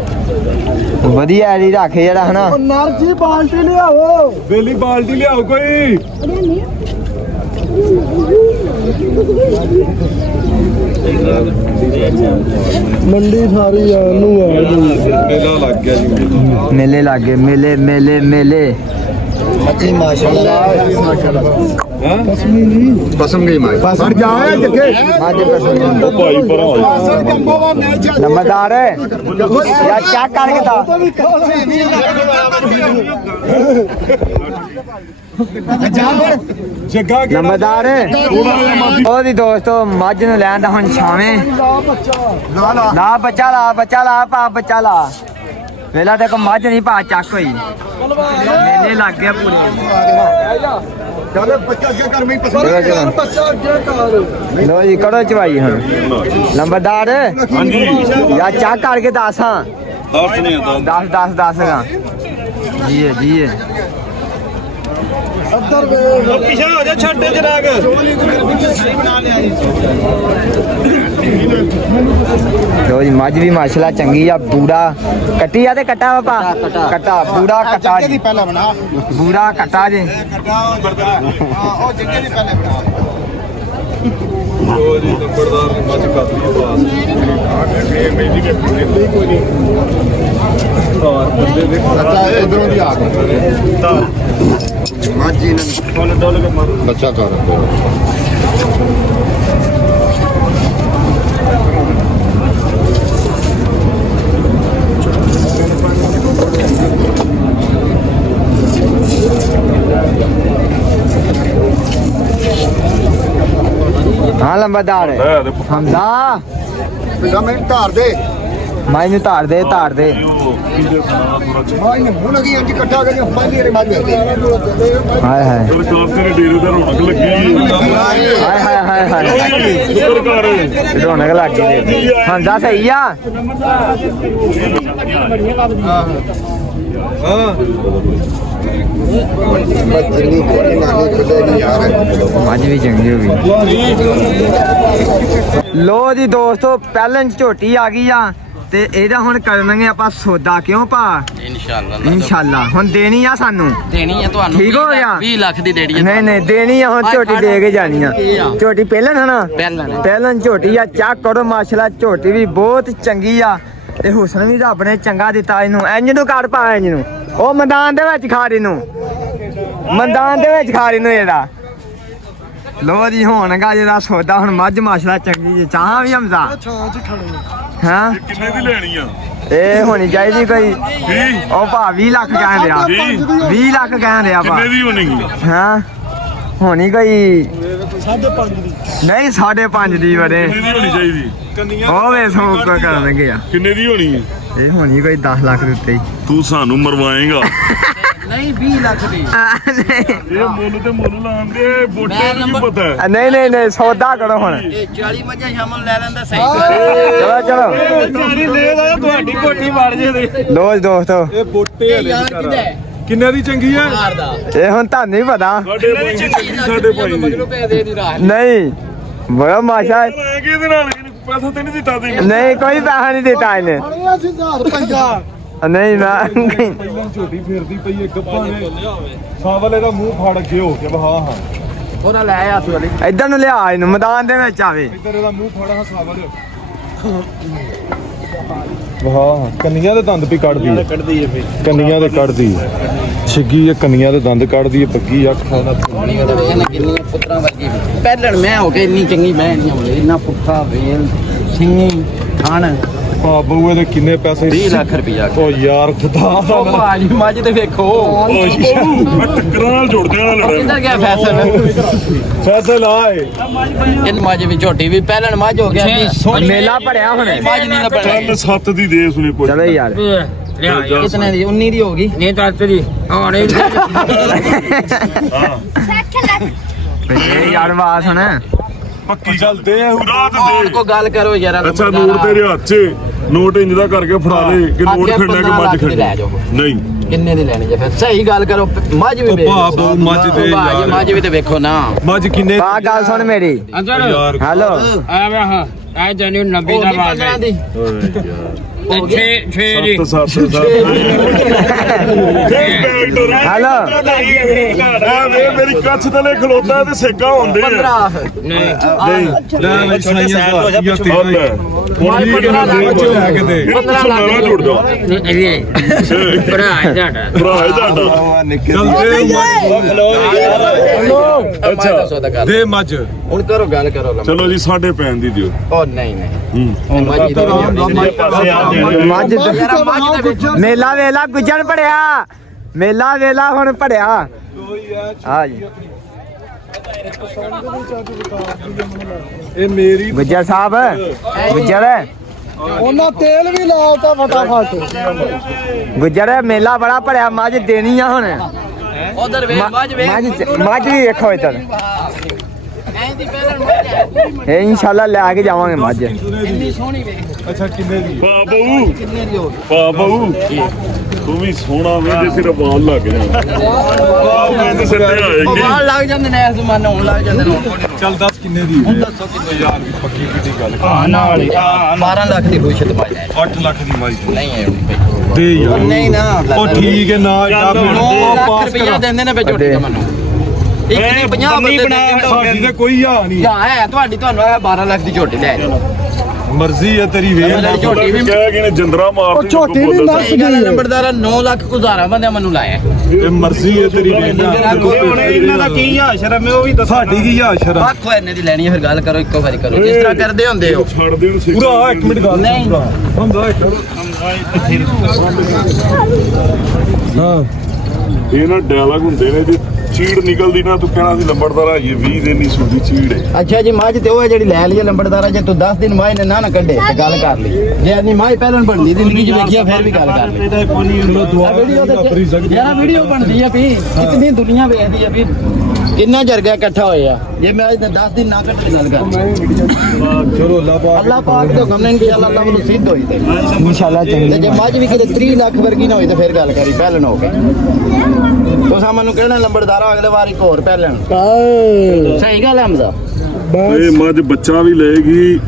ਵਧੀਆ ਜੀ ਰੱਖੇ ਜਿਹੜਾ ਹਨਾ ਉਹ ਨਰਜੀ ਬਾਲਟੀ ਲਿਆਓ ਬੇਲੀ ਬਾਲਟੀ ਲਿਆਓ ਕੋਈ ਮੰਡੀ ਸਾਰੀ ਆ ਨੂੰ ਆ ਮੇਲਾ ਲੱਗ ਗਿਆ ਜੀ ਮੇਲੇ ਲੱਗੇ ਮੇਲੇ ਸੱਚੀ ਮਾਸ਼ਾਅੱਲਾ ਪਸਮ ਗਈ ਮਾਈ ਪਰ ਜਾਇਆ ਜੱਗੇ ਮਾਝੇ ਪਸੰਦ ਉਹ ਭਾਈ ਪਰ ਹੋ ਨੰਬਰਦਾਰ ਯਾ ਚੈੱਕ ਕਰਕੇ ਤਾਂ ਜੱਗਾ ਕਿਹੜਾ ਨੰਬਰਦਾਰ ਉਹਦੀ ਦੋਸਤੋ ਮੱਝ ਨੂੰ ਲੈਣ ਦਾ ਹੁਣ ਛਾਵੇਂ ਲਾ ਬੱਚਾ ਲਾ ਪਾ ਬੱਚਾ ਲਾ ਵੇਲਾ ਤੇ ਕੋ ਮੱਝ ਨਹੀਂ ਪਾ ਚੱਕ ਹੋਈ ਮੇਲੇ ਲੱਗ ਗਿਆ ਪੂਰੇ ਚੱਲ ਬੱਚਾ ਅੱਗੇ ਕਰ ਮੈਂ ਚਲੋ ਚਲੋ ਬੱਚਾ ਅੱਗੇ ਕਰ ਲੋ ਜੀ ਕਰੋ ਚਵਾਈ ਹੁਣ ਨੰਬਰਦਾਰ ਹਾਂਜੀ ਯਾ ਚੈੱਕ ਕਰਕੇ ਦੱਸ ਹਾਂ ਦੱਸ ਨਹੀਂ 10 ਗਾ ਜੀਏ ਅੱਧਰ ਵੇ ਪਿਛਾ ਹੋ ਜਾ ਛੱਡ ਜਰਾਗ ਲੋ ਜੀ ਮੱਝ ਵੀ ਮਾਸ਼ਾਅੱਲਾ ਚੰਗੀ ਆ ਬੂੜਾ ਕੱਟੀ ਆ ਤੇ ਕੱਟਾ ਪਾਪਾ ਕੱਟਾ ਬੂੜਾ ਕੱਟਾ ਜੀ ਪਹਿਲਾਂ ਬਣਾ ਬੂੜਾ ਕੱਟਾ ਜੀ ਉਹ ਜਿੱਗੇ ਦੀ ਪਹਿਲੇ ਬਣਾ ਉਹ ਜੀ ਨੰਬਰਦਾਰ ਨੇ ਮੱਝ ਕਰ ਲਈ ਬਾਸ ਇਹ ਮੇਰੀ ਗੱਡੀ ਕੋਈ ਨਹੀਂ ਬੰਦੇ ਦੇ ਅੱਛਾ ਇਧਰੋਂ ਦੀ ਆ ਮਾਜੀ ਨੇ ਡੋਲ ਕੇ ਮਾਰੋ ਬੱਚਾ ਕਰ ਹਾਂ ਲੰਬਰਦਾਰ ਹਮਦਾ ਮਿੰਟ ਧਾਰ ਦੇ ਮੈਨੂੰ ਧਾਰ ਦੇ ਮਾਈ ਨੇ ਹੁਣ ਅਗੀ ਇੰਜ ਇਕੱਠਾ ਕਰਕੇ ਮਾਈ ਦੇ ਮਾਜ ਹਾਏ ਹਾਏ ਸਰਕਾਰ ਤੇਰੇ ਡੇਰੇ ਦਾ ਰੌਣਕ ਲੱਗੀ ਹਾਏ ਸਰਕਾਰ ਰੌਣਕ ਲੱਗ ਗਈ ਹਮਦਾ ਸਹੀ ਆ ਜਿੰਨੀ ਕੋਣੀ ਨਾਲੇ ਖੁਦੇ ਨਹੀਂ ਯਾਰ ਮੱਝ ਵੀ ਚੰਗੀ ਹੋ ਗਈ ਲੋ ਜੀ ਦੋਸਤੋ ਪਹਿਲਾਂ ਝੋਟੀ ਆ ਗਈ ਆ ਤੇ ਇਹਦਾ ਹੁਣ ਕਰਨਗੇ ਆਪਾਂ ਸੌਦਾ ਕਿਉਂ ਭਾ ਇਨਸ਼ਾਅੱਲਾ ਹੁਣ ਦੇਣੀ ਆ ਸਾਨੂੰ ਦੇਣੀ ਆ ਤੁਹਾਨੂੰ ਠੀਕ ਹੋ ਗਿਆ 20 ਲੱਖ ਦੀ ਦੇਣੀ ਆ ਨਹੀਂ ਦੇਣੀ ਆ ਹੁਣ ਝੋਟੀ ਦੇ ਕੇ ਜਾਣੀ ਆ ਝੋਟੀ ਪਹਿਲਾਂ ਹਨਾ ਪਹਿਲਾਂ ਝੋਟੀ ਆ ਚੈੱਕ ਕਰੋ ਮਾਸ਼ਾਅੱਲਾ ਝੋਟੀ ਵੀ ਬਹੁਤ ਚੰਗੀ ਆ ਤੇ ਹੁਸਨ ਵੀ ਰੱਬ ਨੇ ਚੰਗਾ ਦਿੱਤਾ ਇਹਨੂੰ ਇੰਜ ਨੂੰ ਕੱਢ ਪਾ ਇੰਜ ਨੂੰ ਉਹ ਮੈਦਾਨ ਦੇ ਵਿੱਚ ਖਾ ਰਹੀ ਨੂੰ ਮੈਦਾਨ ਦੇ ਵਿੱਚ ਖਾ ਰਹੀ ਨੂੰ ਇਹਦਾ ਲੋ ਜੀ ਹੋਣਗਾ ਜਿਹੜਾ ਸੌਦਾ ਹੁਣ ਮੱਝ ਮਾਸ਼ਾਅੱਲਾ ਚੰਗੀ ਜੀ ਚਾਹਾਂ ਵੀ ਹਮਜ਼ਾ ਛਾਂ ਚ ਖੜੇ ਹਾਂ ਕਿੰਨੇ ਦੀ ਲੈਣੀ ਆ ਇਹ ਹੋਣੀ ਚਾਹੀਦੀ ਕੋਈ 20 ਉਹ ਭਾ 20 ਲੱਖ ਕਹਿਣ ਦਿਆ 20 ਲੱਖ ਕਹਿਣ ਦਿਆ ਭਾ ਕਿੰਨੇ ਦੀ ਹੋਣੀ ਹਾਂ ਹੋਣੀ ਕੋਈ 5.5 ਦੀ ਨਹੀਂ 5.5 ਦੀ ਵਰੇ ਕਿੰਨੇ ਦੀ ਹੋਣੀ ਚਾਹੀਦੀ ਉਹ ਵੇ ਸੌਕ ਕਰਨਗੇ ਆ ਕਿੰਨੇ ਦੀ ਹੋਣੀ ਹੈ ਇਹ ਹੋਣੀ ਕੋਈ 10 ਲੱਖ ਦੇ ਉੱਤੇ ਹੀ ਤੂੰ ਸਾਨੂੰ ਮਰਵਾਏਗਾ ਨਹੀਂ 20 ਲੱਖ ਦੀ ਇਹ ਮੁੱਲ ਤੇ ਮੁੱਲ ਲਾਉਂਦੇ ਬੋਟੇ ਨੂੰ ਕੀ ਪਤਾ ਹੈ ਨਹੀਂ ਸੌਦਾ ਕਰੋ ਹੁਣ ਇਹ 40 ਮੱਝਾਂ ਸ਼ਾਮਲ ਲੈ ਲੈਂਦਾ ਸਹੀ ਚਲੋ ਚਾਰੀ ਲੈ ਦਾ ਤੁਹਾਡੀ ਕੋਠੀ ਵੜ ਜੇ ਦੇ ਲੋ ਜੀ ਦੋਸਤੋ ਇਹ ਬੋਟੇ ਹਲੇ ਯਾਰ ਕਿਦਾ ਕਿੰਨੇ ਦੀ ਚੰਗੀ ਹੈ ਹਾਰ ਦਾ ਇਹ ਹੁਣ ਤੁਹਾਨੂੰ ਹੀ ਪਤਾ ਸਾਡੇ ਭਾਈ ਦੀ ਚੰਗੀ ਸਾਡੇ ਭਾਈ ਦੀ ਮਗਰੋਂ ਪੈ ਦੇ ਦੀ ਰਾਹ ਨਹੀਂ ਬੜਾ ਮਾਸ਼ਾ ਲੈ ਕੇ ਇਹਦੇ ਨਾਲ ਇਹਨੂੰ ਪੈਸਾ ਤੇ ਨਹੀਂ ਦਿੱਤਾ ਤੇ ਨਹੀਂ ਕੋਈ ਪੈਸਾ ਨਹੀਂ ਦਿੱਤਾ ਇਹਨੇ ਅੜਿਆ ਸਿੱਧਾ ਰੁਪਈਆ ਨਹੀਂ ਮੈਂ ਪਹਿਲਾਂ ਝੋਟੀ ਫੇਰਦੀ ਪਈ ਇੱਕ ਗੱਪਾਂ ਨੇ ਸਾਵਲੇ ਦਾ ਮੂੰਹ ਫੜ ਕੇ ਹੋ ਕੇ ਹਾਂ ਉਹਦਾ ਲੈ ਆ ਵਾਲੀ ਇੱਧਰ ਨੂੰ ਲਿਆ ਇਹਨੂੰ ਮੈਦਾਨ ਦੇ ਵਿੱਚ ਆਵੇ ਇੱਧਰ ਇਹਦਾ ਮੂੰਹ ਫੜਾ ਸਾਵਲ ਵਾਹ ਕੰਨੀਆਂ ਦੇ ਦੰਦ ਵੀ ਕੱਢਦੀ ਕੰਨੀਆਂ ਦੇ ਕੱਢਦੀ ਛਿੱਗੀ ਇਹ ਕੰਨੀਆਂ ਦੇ ਦੰਦ ਕੱਢਦੀ ਬੱਗੀ ਅੱਖ ਖਾਣਾ ਸੋਹਣੀ ਉਹਦੇ ਵੇਖ ਨਾ ਕਿੰਨੀ ਪੁੱਤਰਾਂ ਵਰਗੀ ਪਹਿਲਣ ਮੈਂ ਹੋ ਕੇ ਇੰਨੀ ਚੰਗੀ ਮੈਂ ਨਹੀਂ ਹੋਵੇ ਇੰਨਾ ਪੁੱਠਾ ਵੇਲ ਸਿੰਗੀ ਖਾਣ ਆ ਬਊਏ ਦੇ ਕਿੰਨੇ ਪੈਸੇ 20 ਲੱਖ ਰੁਪਇਆ ਓ ਯਾਰ ਖੁਦਾ ਉਹ ਭਾਜੀ ਮੱਝ ਤੇ ਵੇਖੋ ਟੱਕਰਾਂ ਨਾਲ ਜੁੜ ਜਾਣਾ ਲੜਾ ਕਿੱਧਰ ਗਿਆ ਫੈਸਲ ਫੈਸਲ ਆਏ ਕਿੰਨ ਮੱਝ ਵੀ ਝੋਟੀ ਵੀ ਪਹਿਲਣ ਮੱਝ ਹੋ ਗਿਆ ਜੀ ਸੋਹਣੀ ਮੇਲਾ ਭਰਿਆ ਹੁਣ ਮੱਝ ਨਹੀਂ ਨਾ ਚੱਲ ਬਣਨੀ 7 ਦੀ ਦੇ ਸੁਣੇ ਕੋਈ ਚਲੋ ਯਾਰ ਕਿਤਨੇ ਦੀ 19 ਦੀ ਹੋਗੀ ਨਹੀਂ ਤਾਂ ਤੇਰੀ ਹਾਂ ਨਹੀਂ ਇਹ ਯਾਰ ਬਾਤ ਹੁਣ ਪੱਕੀ ਚੱਲਦੇ ਆ ਰਾਤ ਹੁਣ ਦੇ ਕੋ ਗੱਲ ਕਰੋ ਯਾਰ ਅੱਛਾ ਨੋਟ ਤੇਰੇ ਹੱਥ 'ਚ ਨੋਟ ਇੰਜ ਦਾ ਕਰਕੇ ਫੜਾ ਦੇ ਕਿ ਨੋਟ ਅੱਗੇ ਖੰਡਾ ਕਿ 15 ਮੱਝ ਲੱਖ ਦੀ ਲੈ ਖੰਡਾ ਜਾਓ। ਨਹੀਂ ਕਿੰਨੇ ਦੀ ਲੈਣੀ ਜੇ ਫਿਰ ਸਹੀ ਗੱਲ ਕਰੋ ਮੱਝ ਵੀ ਵੇਖ ਬਾਬੂ ਮੱਝ ਦੇ ਯਾਰ ਮੱਝ ਵੀ ਤੇ ਵੇਖੋ ਨਾ ਮੱਝ ਕਿੰਨੇ ਬਾ ਗੱਲ ਸੁਣ ਮੇਰੀ ਯਾਰ ਹੈਲੋ ਆਇਆ ਹਾਂ ਆ ਜੈਨੂ 90 ਦਾ ਮਾਲ 15 ਦੀ ਛੇ ਦੀ 7 ਹੈਲੋ ਆ ਵੇ ਮੇਰੀ ਕੱਛ ਤਲੇ ਖਲੋਤਾ ਤੇ ਸੇਕਾ ਹੁੰਦੇ ਆ 15 ਨਹੀਂ ਲੈ ਮੈਂ ਸਾਈਆਂ ਦਾ ਹੁਣ ਵੀ ਲੈ ਕੇ ਦੇ 15 ਲੱਖ ਜੁੜ ਜਾ ਭਰਾ ਹੈ ਤੁਹਾਡਾ ਭਰਾ ਹੈ ਤੁਹਾਡਾ ਅੱਛਾ ਦੇ ਮੱਝ ਹੁਣ ਕਰੋ ਗੱਲ ਕਰੋ ਲੰਮਾ। ਚਲੋ ਜੀ 5.5 ਦੀ ਦਿਓ ਉਹ ਨਹੀਂ ਨਹੀਂ ਮੱਝ ਦੀ ਮੱਝ ਮੇਲਾ ਵੇਲਾ ਗੁੱਜਣ ਪੜਿਆ ਮੇਲਾ ਵੇਲਾ ਹੁਣ ਪੜਿਆ ਆ ਜੀ ਇਹ ਮੇਰੀ ਗੁੱਜਰ ਸਾਹਿਬ ਗੁੱਜਰ ਉਹਨਾਂ ਤੇਲ ਵੀ ਲਾਤਾ ਫਟਾਫਟ ਗੁੱਜਰ ਮੇਲਾ ਬੜਾ ਭਰਿਆ ਮੱਝ ਦੇਣੀ ਆ ਹੁਣ ਉਧਰ ਵੇਖ ਮੱਝ ਵੇਖ ਮੱਝ ਵੀ ਵੇਖੋ ਇੱਧਰ ਐਂਦੀ ਪਹਿਲਾਂ ਮੱਝ ਹੈ ਇਹ ਇਨਸ਼ਾਅੱਲਾ ਲੈ ਕੇ ਜਾਵਾਂਗੇ ਮੱਝ ਇੰਨੀ ਸੋਹਣੀ ਵੇਖ ਅੱਛਾ ਕਿੰਨੇ ਦੀ ਪਾ ਬਹੂ ਕਿੰਨੇ ਦੀ ਹੋ ਪਾ ਬਹੂ ਤੂੰ ਵੀ ਸੋਹਣਾ ਵੇ ਜੇ ਤੇਰਾ ਬਾਲ ਲੱਗ ਜਾਣਾ ਵਾਹ ਮੈਂ ਤੇ ਸੱਟੇ ਆਏਗੀ ਬਾਲ ਲੱਗ ਜਾਂਦੇ ਨੇ ਇਸ ਜ਼ਮਾਨੇ ਹੁਣ ਲੱਗ ਜਾਂਦੇ ਨੇ ਚੱਲ ਦੱਸ ਕਿੰਨੇ ਦੀ ਹੁਣ ਦੱਸੋ ਕਿੰਨੇ ਯਾਰ ਦੀ ਪੱਕੀ ਕਿੱਡੀ ਗੱਲ ਹਾਂ ਨਾਲ 12 ਲੱਖ ਦੀ ਖੁਸ਼ ਤੇ ਪਾਈ 8 ਲੱਖ ਦੀ ਮਾਈ ਨਹੀਂ ਹੈ ਦੇ ਯਾਰ ਨਹੀਂ ਨਾ ਉਹ ਠੀਕ ਹੈ ਨਾ ਜਾ 9 ਲੱਖ ਰੁਪਇਆ ਦਿੰਦੇ ਨੇ ਝੋਟੀ ਦਾ ਮੈਨੂੰ ਇੱਕ ਨਹੀਂ 50 ਬੰਦੇ ਦਿੰਦੇ ਸਾਡੀ ਤੇ ਕੋਈ ਆ ਨਹੀਂ ਜਾਂ ਹੈ ਤੁਹਾਡੀ ਤੁਹਾਨੂੰ ਇਹ 12 ਲੱਖ ਦੀ ਝੋਟੀ ਲੈ ਜਾਓ ਮਰਜ਼ੀ ਹੈ ਤੇਰੀ ਵੇਖ ਝੋਟੀ ਵੀ ਕਹਿ ਗਏ ਨੇ ਜੰਦਰਾ ਮਾਰ ਉਹ ਝੋਟੀ ਵੀ ਨਾ ਇਹ ਗੱਲ ਨੰਬਰਦਾਰਾ 9 ਲੱਖ ਗੁਜ਼ਾਰਾ ਬੰਦਿਆਂ ਮੈਨੂੰ ਲਾਇਆ ਇਹ ਮਰਜ਼ੀ ਹੈ ਤੇਰੀ ਵੇਖ ਇਹਨਾਂ ਦਾ ਕੀ ਸ਼ਰਮ ਹੈ ਉਹ ਵੀ ਦੱਸੋ ਸਾਡੀ ਕੀ ਸ਼ਰਮ ਆਖੋ ਇਹਨੇ ਦੀ ਲੈਣੀ ਹੈ ਫਿਰ ਗੱਲ ਕਰੋ ਇੱਕੋ ਵਾਰੀ ਕਰੋ ਜਿਸ ਤਰ੍ਹਾਂ ਕਰਦੇ ਹੁੰਦੇ ਹੋ ਛੱਡ ਦੇਣ ਸੀ ਪੂਰਾ 1 ਮਿੰਟ ਗੱਲ ਨਹੀਂ। ਹੁੰਦਾ ਹਾਂ ਇਹ ਨਾ ਡਾਇਲੌਗ ਹੁੰਦੇ ਨੇ ਜੇ ਚੀੜ ਨਿਕਲਦੀ ਨਾ ਤੂੰ ਕਹਿਣਾ ਸੀ ਲੰਬੜਦਾਰਾ ਇਹ 20 ਦਿਨ ਨਹੀਂ ਸੁਣਦੀ ਚੀੜ ਹੈ ਅੱਛਾ ਜੀ ਮੱਝ ਤੇ ਉਹ ਹੈ ਜਿਹੜੀ ਲੈ ਲਈ ਲੰਬੜਦਾਰਾ ਜੇ ਤੂੰ 10 ਦਿਨ ਮਾਈ ਨੇ ਨਾ ਕੱਢੇ ਤੇ ਗੱਲ ਕਰ ਲਈ ਜੇ ਆਦਮੀ ਮਾਈ ਪਹਿਲਾਂ ਬਣਦੀ ਜ਼ਿੰਦਗੀ ਚ ਵੇਖਿਆ ਫਿਰ ਵੀ ਗੱਲ ਕਰ ਲਈ ਚਲੋ ਦੁਆ ਯਾਰ ਵੀਡੀਓ ਬਣਦੀ ਆ ਵੀ ਕਿੰਨੀ ਦੁਨੀਆ ਵੇਖਦੀ ਆ ਵੀ ਕਿੰਨਾ ਚਿਰ ਗਿਆ ਇਕੱਠਾ ਹੋਇਆ ਜੇ ਮੈਂ ਅੱਜ 10 ਦਿਨ ਨਾ ਕੱਢੇ ਗੱਲ ਕਰ ਚਲੋ ਅੱਲਾਹ ਪਾਕ ਦੇ ਹੁਕਮ ਨੇ ਕਿ ਅੱਲਾਹ ਵੱਲੋਂ ਸਿੱਧ ਹੋਈ ਤੇ ਇਨਸ਼ਾਅੱਲਾ ਤੇ ਚੰਗੀ ਜੇ ਮੱਝ ਵੀ ਕਿਤੇ 30 ਲੱਖ ਵਰਗੀ ਨਾ ਹੋਈ ਤਾਂ ਫਿਰ ਗੱਲ ਕਰੀ ਪਹਿਲਣ ਹੋ ਗਈ ਤੁਸੀਂ ਮੈਨੂੰ ਕਹਿਣਾ ਲੰਬੜਦਾਰਾ ਅਗਲੇ ਵਾਰ ਇੱਕ ਹੋਰ ਪਹਿਲਣ ਸਹੀ ਗੱਲ ਹੈ ਹਮਦਾ ਇਹ ਮੱਝ ਬੱਚਾ ਵੀ ਲਏਗੀ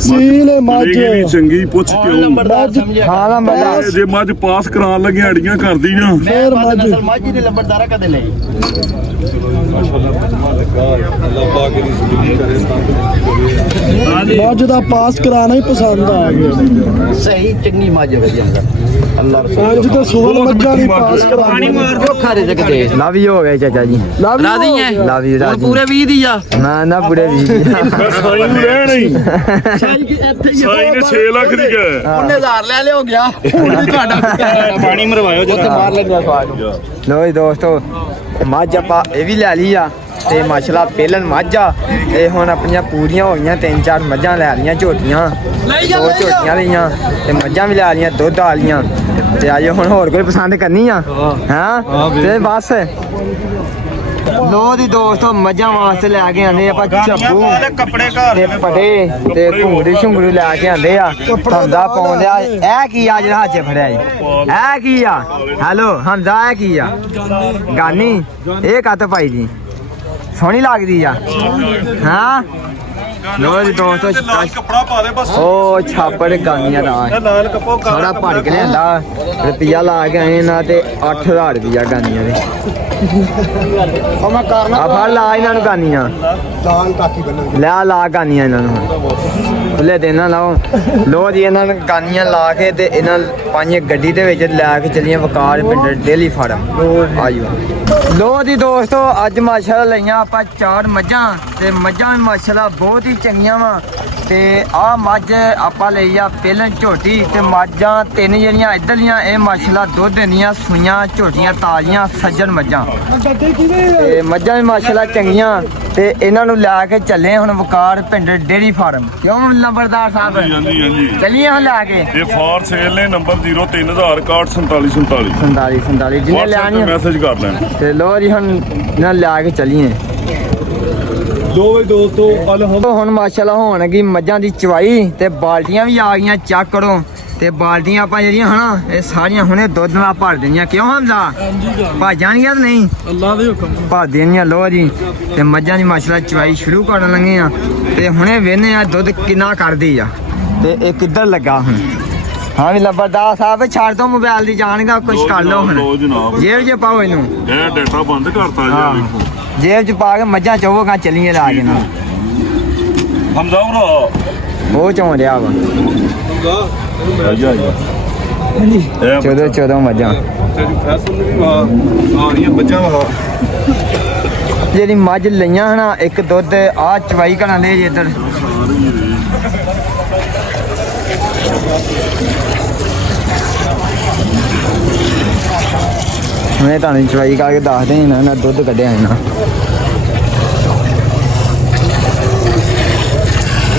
ਸੀਲ ਮੱਝ ਲਏਗੀ ਵੀ ਚੰਗੀ ਪੁੱਛ ਹੁਣ ਕਿਉਂ ਲੰਬੜਦਾਰ ਸਮਝਿਆ ਹਾਂ ਨਾ ਮੈਂ ਜੇ ਮੱਝ ਪਾਸ ਕਰਾਉਣ ਲੱਗਿਆ ਅੜੀਆਂ ਕਰਦੀ ਨਾ ਮੈਂ ਮੱਝ ਨਸਲ ਮੱਝ ਦੀ ਲੰਬੜਦਾਰਾ ਕਦੇ ਲਈ ਅੱਲਾਹ ਪਾਕ ਦੀ ਜ਼ਿੰਦਗੀ ਕਰੇ ਮੱਝ ਦਾ ਪਾਸ ਕਰਾਣਾ ਹੀ ਪਸੰਦ ਆ ਗਿਆ ਸਹੀ ਚੰਗੀ ਮੱਝ ਵਧੀਆ ਅੱਲਾਹ ਅੱਜ ਤਾਂ ਸੋਲ ਮੱਝਾਂ ਨਹੀਂ ਪਾਸ ਕਰਾਣੀ ਧੋਖਾ ਦੇ ਸਕਦੇ ਲਵ ਯੂ ਹੋ ਗਏ ਚਾਚਾ ਜੀ ਰਾਜੀ ਹੈ ਲਵ ਯੂ ਹੁਣ ਰਾਜੀ ਪੂਰੇ 20 ਦੀ ਆ ਨਾ ਨਾ ਬੁੜੇ ਵੀ ਸਾਈ ਨੂੰ ਰਹਿਣ ਹੀ ਸਾਈ ਇੱਥੇ ਹੀ ਸਾਈ ਨੇ 6 ਲੱਖ ਦੀ ਗਏ ਉਹਨੇ 1000 ਲੈ ਲਿਓ ਗਿਆ ਹੁਣ ਵੀ ਤੁਹਾਡਾ ਪਾਣੀ ਮਰਵਾਇਓ ਉੱਥੇ ਮਾਰ ਲੈਂਦੇ ਸਵਾਲ ਲੋ ਜੀ ਦੋਸਤੋ ਮੱਝ ਆਪਾਂ ਇਹ ਵੀ ਲੈ ਲਈ ਆ ਤੇ ਮਾਸ਼ਾਅੱਲਾ ਪਹਿਲਨ ਮੱਝ ਆ ਇਹ ਹੁਣ ਆਪਣੀਆਂ ਪੂਰੀਆਂ ਹੋ ਗਈਆਂ 3-4 ਮੱਝਾਂ ਲੈ ਲਈਆਂ ਝੋਟੀਆਂ 2 ਝੋਟੀਆਂ ਲਈਆਂ ਤੇ ਮੱਝਾਂ ਵੀ ਲੈ ਲਈਆਂ ਦੁੱਧ ਵਾਲੀਆਂ ਤੇ ਆਜੋ ਹੁਣ ਹੋਰ ਕੋਈ ਪਸੰਦ ਕਰਨੀ ਆ ਹਾਂ ਤੇ ਬਸ ਲੋ ਦੀ ਦੋਸਤੋ ਮੱਝਾਂ ਵਾਸਤੇ ਲੈ ਕੇ ਆਂਦੇ ਆਪਾਂ ਝੱਬੂ ਕੱਪੜੇ ਘਰ ਤੇ ਪਟੇ ਤੇ ਘੁੰਗੜੀ ਸ਼ੁੰਗੜੂ ਲੈ ਕੇ ਆਂਦੇ ਆ ਹਮਦਾ ਪਾਉਂਦੇ ਆ ਇਹ ਕੀ ਆ ਜਿਹੜਾ ਹੱਥ 'ਚ ਫੜਿਆ ਜੀ ਇਹ ਕੀ ਆ ਹੈਲੋ ਹਮਦਾ ਇਹ ਕੀ ਆ ਗਾਨੀ ਇਹ ਕੱਤ ਪਾਈ ਜੀ ਸੋਹਣੀ ਲੱਗਦੀ ਆ ਹਾਂ ਲੋ ਜੀ ਦੋਸਤੋ ਕੱਪੜਾ ਪਾ ਦੇ ਬਸ ਉਹ ਛਾਪੜ ਗਾਨੀਆਂ ਦਾ ਲਾਲ ਕੱਪੋ ਸਾਰਾ ਭਰ ਕੇ ਲਿਆਂਦਾ ਰੁਪਈਆ ਲਾ ਕੇ ਆਏ ਨਾ ਤੇ 8000 ਰੁਪਈਆ ਗਾਨੀਆਂ ਦੇ ਉਹ ਮੈਂ ਕਰਨਾ ਆ ਫੜ ਲਾ ਇਹਨਾਂ ਨੂੰ ਗਾਨੀਆਂ ਦਾਨ ਕਾਕੀ ਬੰਨਣ ਲੈ ਲਾ ਗਾਨੀਆਂ ਇਹਨਾਂ ਨੂੰ ਖੁੱਲੇ ਦੇ ਨਾ ਲਾਓ ਲੋ ਜੀ ਇਹਨਾਂ ਨੂੰ ਗਾਨੀਆਂ ਲਾ ਕੇ ਤੇ ਇਹਨਾਂ ਪਾਈਆਂ ਗੱਡੀ ਦੇ ਵਿੱਚ ਲੈ ਕੇ ਚੱਲੀਆਂ ਵਕਾਰ ਪਿੰਡ ਡੇਲੀ ਫਾਰਮ ਆਜੋ ਲੋ ਜੀ ਦੋਸਤੋ ਅੱਜ ਮਾਸ਼ਾਅੱਲਾ ਲਈਆਂ ਆਪਾਂ 4 ਮੱਝਾਂ ਤੇ ਮੱਝਾਂ ਵੀ ਮਾਸ਼ਾਅੱਲਾ ਬਹੁਤ ਹੀ ਚੰਗੀਆਂ ਵਾ ਤੇ ਆਹ ਮੱਝ ਆਪਾਂ ਲਈ ਆ ਪਹਿਲਾਂ ਝੋਟੀ ਤੇ ਮੱਝਾਂ 3 ਜਿਹੜੀਆਂ ਇੱਧਰਲੀਆਂ ਇਹ ਮਾਸ਼ਾਅੱਲਾ ਦੁੱਧ ਦਿੰਦੀਆਂ ਸੂਈਆਂ ਝੋਟੀਆਂ ਤਾਜ਼ੀਆਂ ਸੱਜਣ ਮੱਝਾਂ ਗੱਡੀ ਕਿਹਦੇ ਤੇ ਮੱਝਾਂ ਵੀ ਮਾਸ਼ਾਅੱਲਾ ਚੰਗੀਆਂ ਤੇ ਇਹਨਾਂ ਨੂੰ ਲੈ ਕੇ ਚੱਲੇ ਹੁਣ ਵਕਾਰ ਪਿੰਡ ਡੇਰੀ ਫਾਰਮ ਕਿਉਂ ਨੰਬਰਦਾਰ ਸਾਹਿਬ ਹਾਂਜੀ ਹਾਂਜੀ ਚੱਲੀਏ ਹੁਣ ਲੈ ਕੇ ਇਹ ਫਾਰ ਸੇਲ ਨੇ ਨੰਬਰ 03614747 47 ਜਿਹਨੇ ਲੈਣੀ ਮੈਸੇਜ ਕਰ ਲੈਣਾ ਤੇ ਲੋ ਜੀ ਹੁਣ ਇਹਨਾਂ ਲੈ ਕੇ ਚੱਲੀਏ ਦੋ ਵੇ ਦੋਸਤੋ ਹੁਣ ਮਾਸ਼ਾਅੱਲਾ ਹੋਣਗੀ ਮੱਝਾਂ ਦੀ ਚਵਾਈ ਤੇ ਬਾਲਟੀਆਂ ਵੀ ਆ ਗਈਆਂ ਚੱਕ ਕਰੋ ਤੇ ਬਾਲਟੀਆਂ ਆਪਾਂ ਜਿਹੜੀਆਂ ਹਨਾ ਇਹ ਸਾਰੀਆਂ ਹੁਣੇ ਦੁੱਧ ਨਾਲ ਭਰ ਦੇਣੀਆਂ ਕਿਉਂ ਹਮਜ਼ਾ ਭਰ ਜਾਣਗੀਆਂ ਤੇ ਨਹੀਂ ਅੱਲਾ ਦੇ ਹੁਕਮ ਭਰ ਦੇਣੀਆਂ ਲੋ ਜੀ ਤੇ ਮੱਝਾਂ ਦੀ ਮਾਸ਼ਾਅੱਲਾ ਚਵਾਈ ਸ਼ੁਰੂ ਕਰਨ ਲੱਗੇ ਆ ਤੇ ਹੁਣੇ ਵੇਖਨੇ ਆ ਦੁੱਧ ਕਿੰਨਾ ਕਰਦੀ ਆ ਤੇ ਇਹ ਕਿੱਧਰ ਲੱਗਾ ਹੁਣ ਹਾਂ ਵੀ ਲੰਬਰਦਾਰ ਸਾਹਿਬ ਛੱਡ ਦੋ ਮੋਬਾਈਲ ਦੀ ਜਾਣਗਾ ਕੁਝ ਕਰ ਲਓ ਲਓ ਹੁਣ ਜਨਾਬ ਜੇਬ 'ਚ ਪਾਓ ਇਹਨੂੰ ਇਹ ਡਾਟਾ ਬੰਦ ਕਰਤਾ ਹਾਂ ਜੀ ਦੇਖੋ ਜੇਬ 'ਚ ਪਾ ਕੇ ਮੱਝਾਂ ਚੋਵਾਂਗਾ ਚੱਲੀਏ ਲਾ ਕੇ ਨਾ ਹਮਜ਼ਾ ਉਹ ਚੋਂ ਰਿਹਾ ਵਾ ਆਇਆ ਇਹ 14 ਮੱਝਾਂ ਤੇਰੀ ਫੈਸਲ ਨੂੰ ਵੀ ਆ ਰਹੀਆਂ ਬੱਚਾ ਵਾ ਜਿਹੜੀ ਮੱਝ ਲਈਆਂ ਹਨਾ ਇੱਕ ਦੁੱਧ ਆ ਚਵਾਈ ਕਰਾਂ ਦੇ ਜੇ ਇੱਧਰ ਮੈਂ ਤੁਹਾਨੂੰ ਚਵਾਈ ਕਰਕੇ ਦੱਸਦੇ ਨਾ ਦੁੱਧ ਕੱਢਿਆ ਇਹਨਾਂ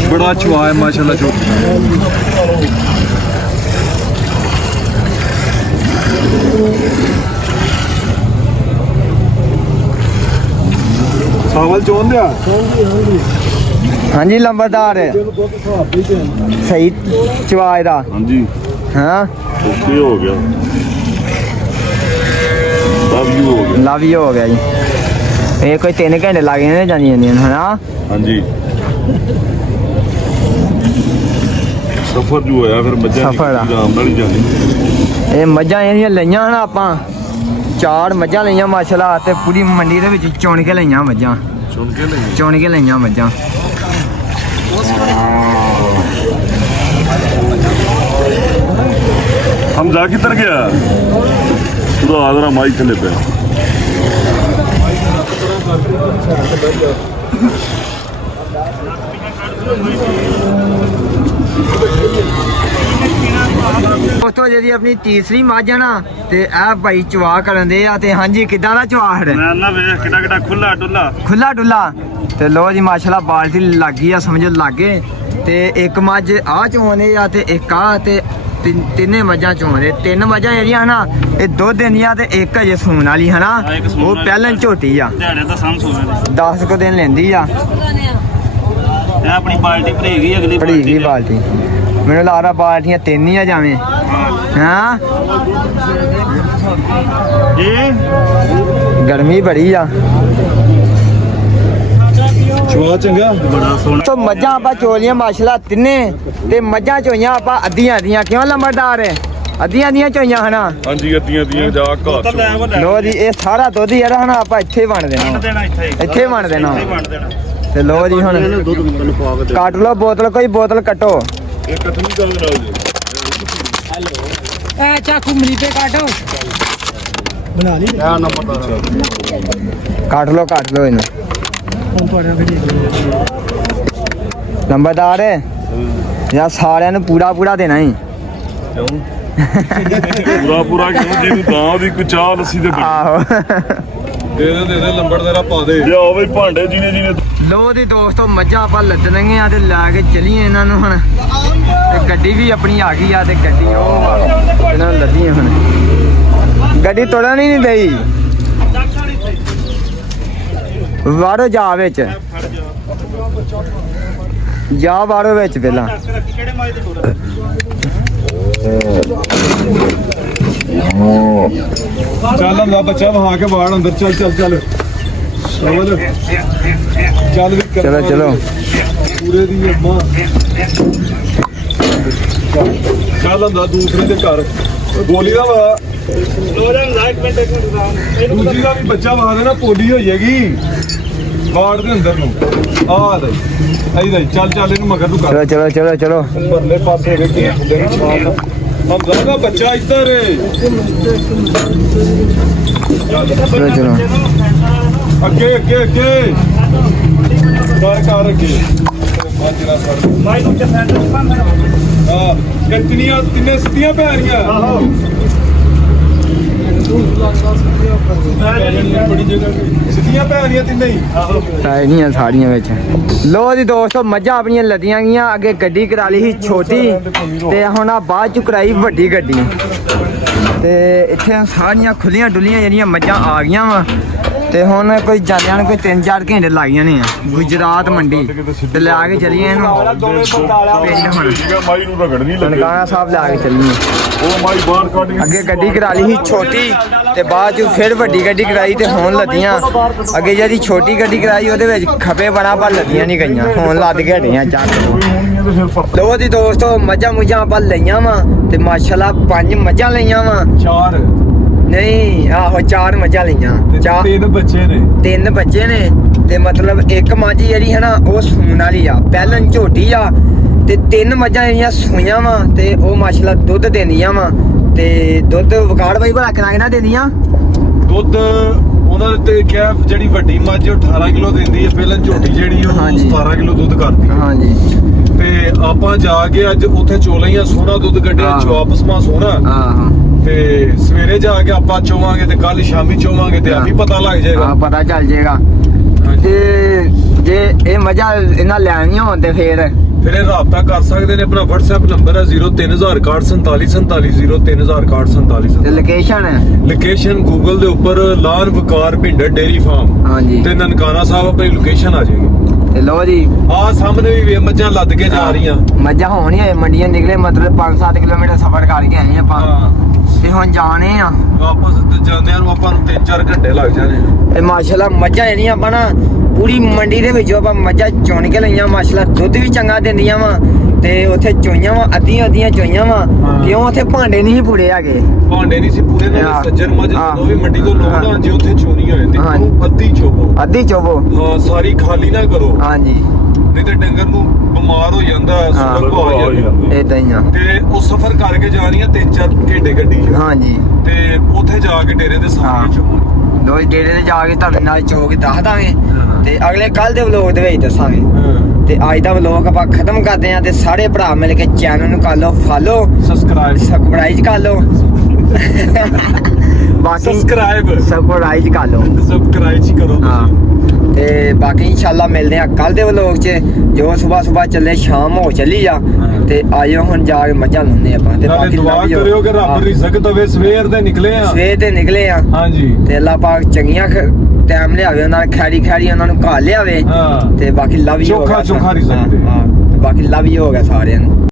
ਬੜਾ ਚਵਾ ਹੈ ਮਾਸ਼ਾਅੱਲਾ ਜੋ ਸਾਵਲ ਚੋਣ ਲਿਆ ਹਾਂਜੀ ਲੰਬਰਦਾਰ ਸਹੀ ਚਵਾਜ ਦਾ ਹਾਂਜੀ ਹਾਂ ਓਕੇ ਹੋ ਗਿਆ ਲਵ ਯੂ ਹੋ ਗਿਆ ਜੀ ਇਹ ਕੋਈ 3 ਘੰਟੇ ਲੱਗ ਜਾਂਦੇ ਜਾਂਦੀਆਂ ਹਨਾ ਹਾਂਜੀ ਸਫਰ ਜੋ ਹੋਇਆ ਫਿਰ ਮੱਝਾਂ ਸਫ਼ਰ ਆ। ਆਰਾਮ ਨਾਲ ਹੀ ਜਾਂਦੀ ਇਹ ਮੱਝਾਂ ਇਹਦੀਆਂ ਲਈਆਂ ਹਨ ਆਪਾਂ 4 ਮੱਝਾਂ ਲਈਆਂ ਮਾਸ਼ਾਅੱਲਾ ਤੇ ਪੂਰੀ ਮੰਡੀ ਦੇ ਵਿੱਚ ਚੁਣ ਕੇ ਲਈਆਂ ਮੱਝਾਂ ਚੁਣ ਕੇ ਲਈਆਂ ਮੱਝਾਂ ਹਮਜ਼ਾ ਕਿੱਧਰ ਗਿਆ ਪੂਰਾ ਆਦਰਾ ਮਾਈ ਥੱਲੇ ਪਿਆ ਦੋਸਤੋ ਜਿਹੜੀ ਆਪਣੀ ਤੀਸਰੀ ਮੱਝ ਆ ਨਾ ਤੇ ਇਹ ਭਾਈ ਚਵਾ ਕਰਨ ਦੇ ਆ ਤੇ ਹਾਂਜੀ ਕਿੱਦਾਂ ਦਾ ਚਵਾ ਹੈ ਮੈਂ ਨਾ ਵੇਖ ਕਿੱਡਾ ਕਿੱਡਾ ਖੁੱਲਾ ਡੁੱਲਾ ਖੁੱਲਾ ਡੁੱਲਾ ਤੇ ਲੋ ਜੀ ਮਾਸ਼ਾਅੱਲਾ ਬਾਲਟੀ ਲੱਗੀ ਆ ਸਮਝੋ ਲਾਗੇ ਤੇ ਇੱਕ ਮੱਝ ਆ ਚੋਣੇ ਆ ਤੇ ਇੱਕ ਆ ਤੇ ਤਿੰਨੇ ਮੱਝਾਂ ਚੋਣੇ 3 ਮੱਝਾਂ ਜਿਹੜੀਆਂ ਹਨਾ ਇਹ ਦੁੱਧ ਦਿੰਦੀਆਂ ਤੇ ਇੱਕ ਅਜੇ ਸੂਣ ਵਾਲੀ ਹਨਾ ਉਹ ਪਹਿਲਾਂ ਝੋਟੀ ਆ ਦਿਹਾੜੇ ਦਾ ਸਾਂਭ ਸੋਣਾ 10 ਕੁ ਦਿਨ ਲੈਂਦੀ ਆ ਇਹ ਆਪਣੀ ਬਾਲਟੀ ਭਰੇਗੀ ਅਗਲੀ ਭੜੀ ਗਈ ਬਾਲਟੀ ਮੈਨੂੰ ਲੱਗਦਾ ਬਾਲਟੀਆਂ 3 ਹੀ ਆ ਜਾਵੇਂ ਹਾਂ ਇਹ ਗਰਮੀ ਬੜੀ ਆ ਚਵਾ ਚੰਗਾ ਬੜਾ ਸੋਹਣਾ ਸੋ ਮੱਝਾਂ ਆਪਾਂ ਚੋਲੀਆਂ ਮਾਸ਼ਾਅੱਲਾ ਤਿੰਨੇ ਤੇ ਮੱਝਾਂ ਚੋਈਆਂ ਆਪਾਂ ਅੱਧੀਆਂ ਕਿਉਂ ਲੰਬਰਦਾਰ ਅੱਧੀਆਂ ਚੋਈਆਂ ਹਨਾ ਹਾਂਜੀ ਅੱਧੀਆਂ ਜਾ ਘਰ ਲੈ ਵੱਡਾ ਲੋ ਜੀ ਇਹ ਸਾਰਾ ਦੁੱਧ ਯਾਰ ਹਨਾ ਆਪਾਂ ਇੱਥੇ ਵੰਡ ਦੇਣਾ ਦੇਣਾ ਇੱਥੇ ਵੰਡ ਦੇਣਾ ਵੰਡ ਦੇਣਾ ਤੇ ਲੋ ਜੀ ਹੁਣ ਕੱਟ ਲਓ ਬੋਤਲ ਕੋਈ ਬੋਤਲ ਕੱਟੋ ਇੱਕ ਕਥਨੀ ਗੱਲ ਨਾਲ ਜੀ ਚਾਕੂ ਮਲੀ ਤੇ ਕਾਟੋ ਕੱਟ ਲਓ ਇਹਨੂੰ ਨੰਬਰਦਾਰ ਯਾਰ ਸਾਰਿਆਂ ਨੂੰ ਪੂਰਾ ਦੇਣਾ ਹੀ ਪੂਰਾ ਕਿਉਂ ਜਿਹਨੂੰ ਗਾਂ ਦੀ ਕੋਈ ਚਾਹ ਲੱਸੀ ਦੇ ਆਹੋ ਦੇ ਦੇ ਲੰਬੜ ਤੇਰਾ ਪਾ ਦੇ ਲਿਆਓ ਬਈ ਭਾਂਡੇ ਜਿਹਨੇ ਲੋ ਦੀ ਦੋਸਤੋ ਮੱਝਾਂ ਆਪਾਂ ਲੱਦਣਗੇ ਆ ਤੇ ਲੈ ਕੇ ਚਲੀਏ ਇਹਨਾਂ ਨੂੰ ਹੁਣ ਤੇ ਗੱਡੀ ਵੀ ਆਪਣੀ ਆ ਗਈ ਆ ਤੇ ਗੱਡੀ ਉਹ ਆ ਇਹਨਾਂ ਨੂੰ ਲੱਦੀਆਂ ਹੁਣ ਗੱਡੀ ਤੋੜਨ ਹੀ ਨਹੀਂ ਦੇਈ ਵਾੜੋ ਜਾ ਵਿੱਚ ਜਾ ਵਾੜੋ ਵਿੱਚ ਪਹਿਲਾਂ ਕਿਹੜੇ ਮਾਈ ਦੇ ਟੋੜਾ ਚੱਲ ਅੰਦਾ ਬੱਚਾ ਵਹਾ ਕੇ ਬਾੜ ਅੰਦਰ ਚੱਲ ਸ਼ਬਦ ਚੱਲ ਵੀ ਚਲੋ ਪੂਰੇ ਦੀ ਅੰਮਾ ਚੱਲ ਅੰਦਾ ਦੂਸਰੇ ਦੇ ਘਰ ਗੋਲੀ ਦਾ ਵਾ ਦੂਜੀ ਦਾ ਵੀ ਬੱਚਾ ਵਹਾ ਦੇਣਾ ਪੋਲੀ ਹੋ ਜਾਏਗੀ ਬਾੜ ਦੇ ਅੰਦਰ ਨੂੰ ਆ ਦੇ ਆਈ ਚੱਲ ਇਹਨੂੰ ਮਗਰ ਨੂੰ ਕਰ ਚਲੋ ਪਰਲੇ ਪਾਸੇ ਵੇਖੀ ਹੁੰਦੇ ਨੂੰ ਛਾਲ ਹਮਜ਼ਾ ਦਾ ਬੱਚਾ ਇੱਧਰ ਚਲੋ ਅੱਗੇ ਕਰ ਅੱਗੇ ਮਾਈ ਨੂੰ ਚੱਲ ਹਾਂ ਕਿੰਨੀਆਂ ਤਿੰਨੇ ਸਿੱਧੀਆਂ ਪੈ ਰਹੀਆਂ ਆਹੋ ਬੜੀ ਜਗ੍ਹਾ ਸਿੱਧੀਆਂ ਪੈ ਰਹੀਆਂ ਤਿੰਨੇ ਹੀ ਆਈਆਂ ਸਾੜੀਆਂ ਵਿੱਚ ਲੋ ਜੀ ਦੋਸਤੋ ਮੱਝਾਂ ਆਪਣੀਆਂ ਲੱਦੀਆਂ ਗਈਆਂ ਅੱਗੇ ਗੱਡੀ ਕਰਾ ਲਈ ਸੀ ਛੋਟੀ ਤੇ ਹੁਣ ਆ ਬਾਅਦ ਚ ਕਰਾਈ ਵੱਡੀ ਗੱਡੀ ਤੇ ਇੱਥੇ ਸਾਰੀਆਂ ਖੁੱਲੀਆਂ ਡੁੱਲੀਆਂ ਜਿਹੜੀਆਂ ਮੱਝਾਂ ਆ ਗਈਆਂ ਵਾ ਤੇ ਹੁਣ ਕੋਈ ਜਾਂਦਿਆਂ ਨੂੰ ਕੋਈ 3-4 ਘੰਟੇ ਲੱਗ ਜਾਣੇ ਆ ਗੁਜਰਾਤ ਮੰਡੀ ਤੇ ਲੈ ਕੇ ਚੱਲੀਏ ਇਹਨੂੰ ਪਿੰਡ ਹੁਣ ਮਾਈ ਨੂੰ ਰਗੜ ਨਹੀਂ ਲੱਗੇ ਨਨਕਾਣਾ ਸਾਹਿਬ ਲੈ ਕੇ ਚੱਲੀਏ ਉਹ ਮਾਈ ਬਾਹਰ ਕੱਢ ਕੇ ਅੱਗੇ ਗੱਡੀ ਕਰਾ ਲਈ ਸੀ ਛੋਟੀ ਤੇ ਬਾਅਦ ਚ ਫਿਰ ਵੱਡੀ ਗੱਡੀ ਕਰਾਈ ਤੇ ਹੁਣ ਲੱਦੀਆਂ ਅੱਗੇ ਜਿਹੜੀ ਛੋਟੀ ਗੱਡੀ ਕਰਾਈ ਉਹਦੇ ਵਿੱਚ ਖਪੇ ਬਣਾ ਪਰ ਲੱਦੀਆਂ ਨਹੀਂ ਗਈਆਂ ਹੁਣ ਲੱਦ ਕੇ ਹਟੀਆਂ ਚੱਕ ਲੋ ਜੀ ਦੋਸਤੋ ਮੱਝਾਂ ਮੁੱਝਾਂ ਆਪਾਂ ਲਈਆਂ ਵਾ ਤੇ ਮਾਸ਼ਾਅੱਲਾ 5 ਮੱਝਾਂ ਲਈਆਂ ਵਾ 4 ਨਹੀਂ ਆਹੋ 4 ਮੱਝਾਂ ਲਈਆਂ 3 ਬੱਚੇ ਨੇ 3 ਬੱਚੇ ਨੇ ਤੇ ਮਤਲਬ ਇੱਕ ਮੱਝ ਜਿਹੜੀ ਹੈ ਨਾ ਉਹ ਸੂਣ ਵਾਲੀ ਆ ਪਹਿਲਾਂ ਝੋਟੀ ਆ ਤੇ 3 ਮੱਝਾਂ ਜਿਹੜੀਆਂ ਸੂਈਆਂ ਵਾ ਤੇ ਉਹ ਮਾਸ਼ਾਅੱਲਾ ਦੁੱਧ ਦਿੰਦੀਆਂ ਵਾ ਤੇ ਦੁੱਧ ਵਿਕਾੜ ਬਾਈ ਭਲਾ ਕਿੰਨਾ ਦਿੰਦੀਆਂ ਦੁੱਧ ਉਹਨਾਂ ਤੇ ਕਿਹਾ ਜਿਹੜੀ ਵੱਡੀ ਮੱਝ 18 ਕਿਲੋ ਦਿੰਦੀ ਹੈ ਪਹਿਲਾਂ ਝੋਟੀ ਜਿਹੜੀ ਉਹ 17 ਕਿਲੋ ਦੁੱਧ ਕਰਦੀ ਹਾਂਜੀ ਤੇ ਆਪਾਂ ਜਾ ਕੇ ਅੱਜ ਉੱਥੇ ਚੋਲਈਆਂ ਸੋਹਣਾ ਦੁੱਧ ਕੱਢਿਆ ਵਾਪਸ ਮਾ ਸੋਹਣਾ ਆਹਾਂ ਤੇ ਸਵੇਰੇ ਜਾ ਕੇ ਆਪਾਂ ਚੋਵਾਂਗੇ ਤੇ ਕੱਲ ਸ਼ਾਮੀ ਚੋਵਾਂਗੇ ਤੇ ਆਪੀ ਪਤਾ ਲੱਗ ਜਾਏਗਾ ਹਾਂ ਪਤਾ ਚੱਲ ਜਾਏਗਾ ਤੇ ਜੇ ਇਹ ਮੱਝਾਂ ਇਹਨਾਂ ਲੈਣੀਆਂ ਹੋਣ ਤੇ ਫੇਰ ਫਿਰ ਇਹ ਰਾਬਤਾ ਕਰ ਸਕਦੇ ਨੇ। ਆਪਣਾ WhatsApp ਨੰਬਰ ਹੈ 036447403064 ਤੇ ਲੋਕੇਸ਼ਨ ਲੋਕੇਸ਼ਨ ਗੂਗਲ ਦੇ ਉੱਪਰ ਲਾਨ ਵਕਾਰ ਭਿੰਡਰ ਡੇਰੀ ਫਾਰਮ ਹਾਂਜੀ ਤੇ ਨਨਕਾਣਾ ਸਾਹਿਬ ਆਪਣੀ ਲੋਕੇਸ਼ਨ ਆ ਜਾਏਗੀ। ਤੇ ਲੋ ਜੀ ਆ ਸਾਹਮਣੇ ਵੀ ਮੱਝਾਂ ਲੱਦ ਕੇ ਜਾ ਰਹੀਆਂ। ਮੱਝਾਂ ਹੋਣੀ ਹੈ ਮੰਡੀਆਂ ਨਿਕਲੇ ਮਤਲਬ 5-7 ਕਿਲੋਮੀਟਰ ਸਫ਼ਰ ਕਰਕੇ ਆਏ ਆਪਾਂ ਤੇ ਹੁਣ ਜਾਣੇ ਆ ਵਾਪਸ ਜਾਂਦਿਆਂ ਨੂੰ ਆਪਾਂ ਨੂੰ 3-4 ਘੰਟੇ ਲੱਗ ਜਾਣੇ। ਤੇ ਮਾਸ਼ਾਅੱਲਾ ਮੱਝਾਂ ਜਿਹੜੀਆਂ ਆਪਾਂ ਨਾ ਪੂਰੀ ਮੰਡੀ ਦੇ ਵਿੱਚੋਂ ਆਪਾਂ ਮੱਝਾਂ ਚੁਣ ਕੇ ਲਈਆਂ। ਮਾਸ਼ਾਅੱਲਾ ਦੁੱਧ ਵੀ ਚੰਗਾ ਦਿੰਦੀਆਂ ਵਾ ਤੇ ਉੱਥੇ ਚੋਈਆਂ ਵਾ ਅੱਧੀਆਂ ਚੋਈਆਂ ਵਾ ਕਿਉਂ ਉੱਥੇ ਭਾਂਡੇ ਨਹੀਂ ਸੀ ਪੂਰੇ ਹੈਗੇ। ਭਾਂਡੇ ਨਹੀਂ ਸੀ ਪੂਰੇ ਹਾਂ। ਨਾਲ ਸੱਜਣ ਮੱਝ ਹਾਂ। ਜਦੋਂ ਵੀ ਮੰਡੀ ਤੋਂ ਲੋਕ ਨਾ ਜੇ ਉੱਥੇ ਚੋਰੀ ਹੋਏ ਤੇ ਹਾਂ। ਉਹਨੂੰ ਅੱਧੀ ਚੋਵੋ ਹਾਂ ਸਾਰੀ ਖਾਲੀ ਨਾ ਕਰੋ ਹਾਂਜੀ ਨਹੀਂ ਤੇ ਡੰਗਰ ਨੂੰ ਬਿਮਾਰ ਹੋ ਜਾਂਦਾ ਸੁਲਗ ਹੋ ਜਾਂਦੀ ਇਦਾਂ ਹੀ ਆ ਤੇ ਉਹ ਸਫ਼ਰ ਕਰਕੇ ਜਾਣੀਆਂ 3-4 ਘੰਟੇ ਗੱਡੀ 'ਚ ਹਾਂਜੀ ਤੇ ਉੱਥੇ ਜਾ ਕੇ ਡੇਰੇ ਦੇ ਹਾਂ। ਸਾਹਮਣੇ ਚੋਵੋ। ਲੋਈ ਡੇਰੇ ਤੇ ਜਾ ਕੇ ਤੁਹਾਡੇ ਨਾਲ ਚੋਕ ਦੱਸ ਦਾਂਗੇ ਤੇ ਅਗਲੇ ਕੱਲ ਦੇ ਵਲੋਗ ਦੇ ਵਿੱਚ ਦੱਸਾਂਗੇ। ਤੇ ਅੱਜ ਦਾ ਵਲੋਗ ਆਪਾਂ ਖਤਮ ਕਰਦੇ ਆਂ ਤੇ ਸਾਰੇ ਭਰਾ ਮਿਲ ਕੇ ਚੈਨਲ ਨੂੰ ਕਰ ਲਓ ਫਾਲੋ ਸਬਸਕ੍ਰਾਈਬ ਕਰ ਲਓ ਬਾਕੀ ਸਬਸਕ੍ਰਾਈਬ ਕਰ ਲਓ ਹੀ ਕਰੋ ਹਾਂ ਤੇ ਬਾਕੀ ਇਨਸ਼ਾਅੱਲਾ ਮਿਲਦੇ ਆ ਕੱਲ ਦੇ ਵਲੋਗ 'ਚ ਜੋ ਸਵੇਰ ਚੱਲੇ ਸ਼ਾਮ ਹੋ ਚੱਲੀ ਆ ਤੇ ਆਇਓ ਹੁਣ ਜਾ ਕੇ ਮੱਝਾਂ ਲਾਉਂਦੇ ਆਪਾਂ ਤੇ ਨਾਲੇ ਦੁਆ love you। ਕਰਿਓ ਕਿ ਹਾਂ। ਰੱਬ ਰਿਜ਼ਕ ਦਵੇ। ਸਵੇਰ ਦੇ ਨਿਕਲੇ ਆ ਸਵੇਰ ਦੇ ਨਿਕਲੇ ਆ ਹਾਂਜੀ ਤੇ ਅੱਲਾਹ ਪਾਕ ਚੰਗੀਆਂ ਟਾਈਮ ਲਿਆਵੇ ਉਹਨਾਂ ਨੂੰ ਖੈਰੀ ਉਹਨਾਂ ਨੂੰ ਘਾਲ ਲਿਆਵੇ ਹਾਂ ਤੇ ਬਾਕੀ ਲਵ ਯੂ ਚੋਖਾ ਰਿਜ਼ਕ ਦੇ। ਬਾਕੀ ਲਵ ਯੂ ਹੋ ਗਿਆ ਸਾਰਿਆਂ ਨੂੰ।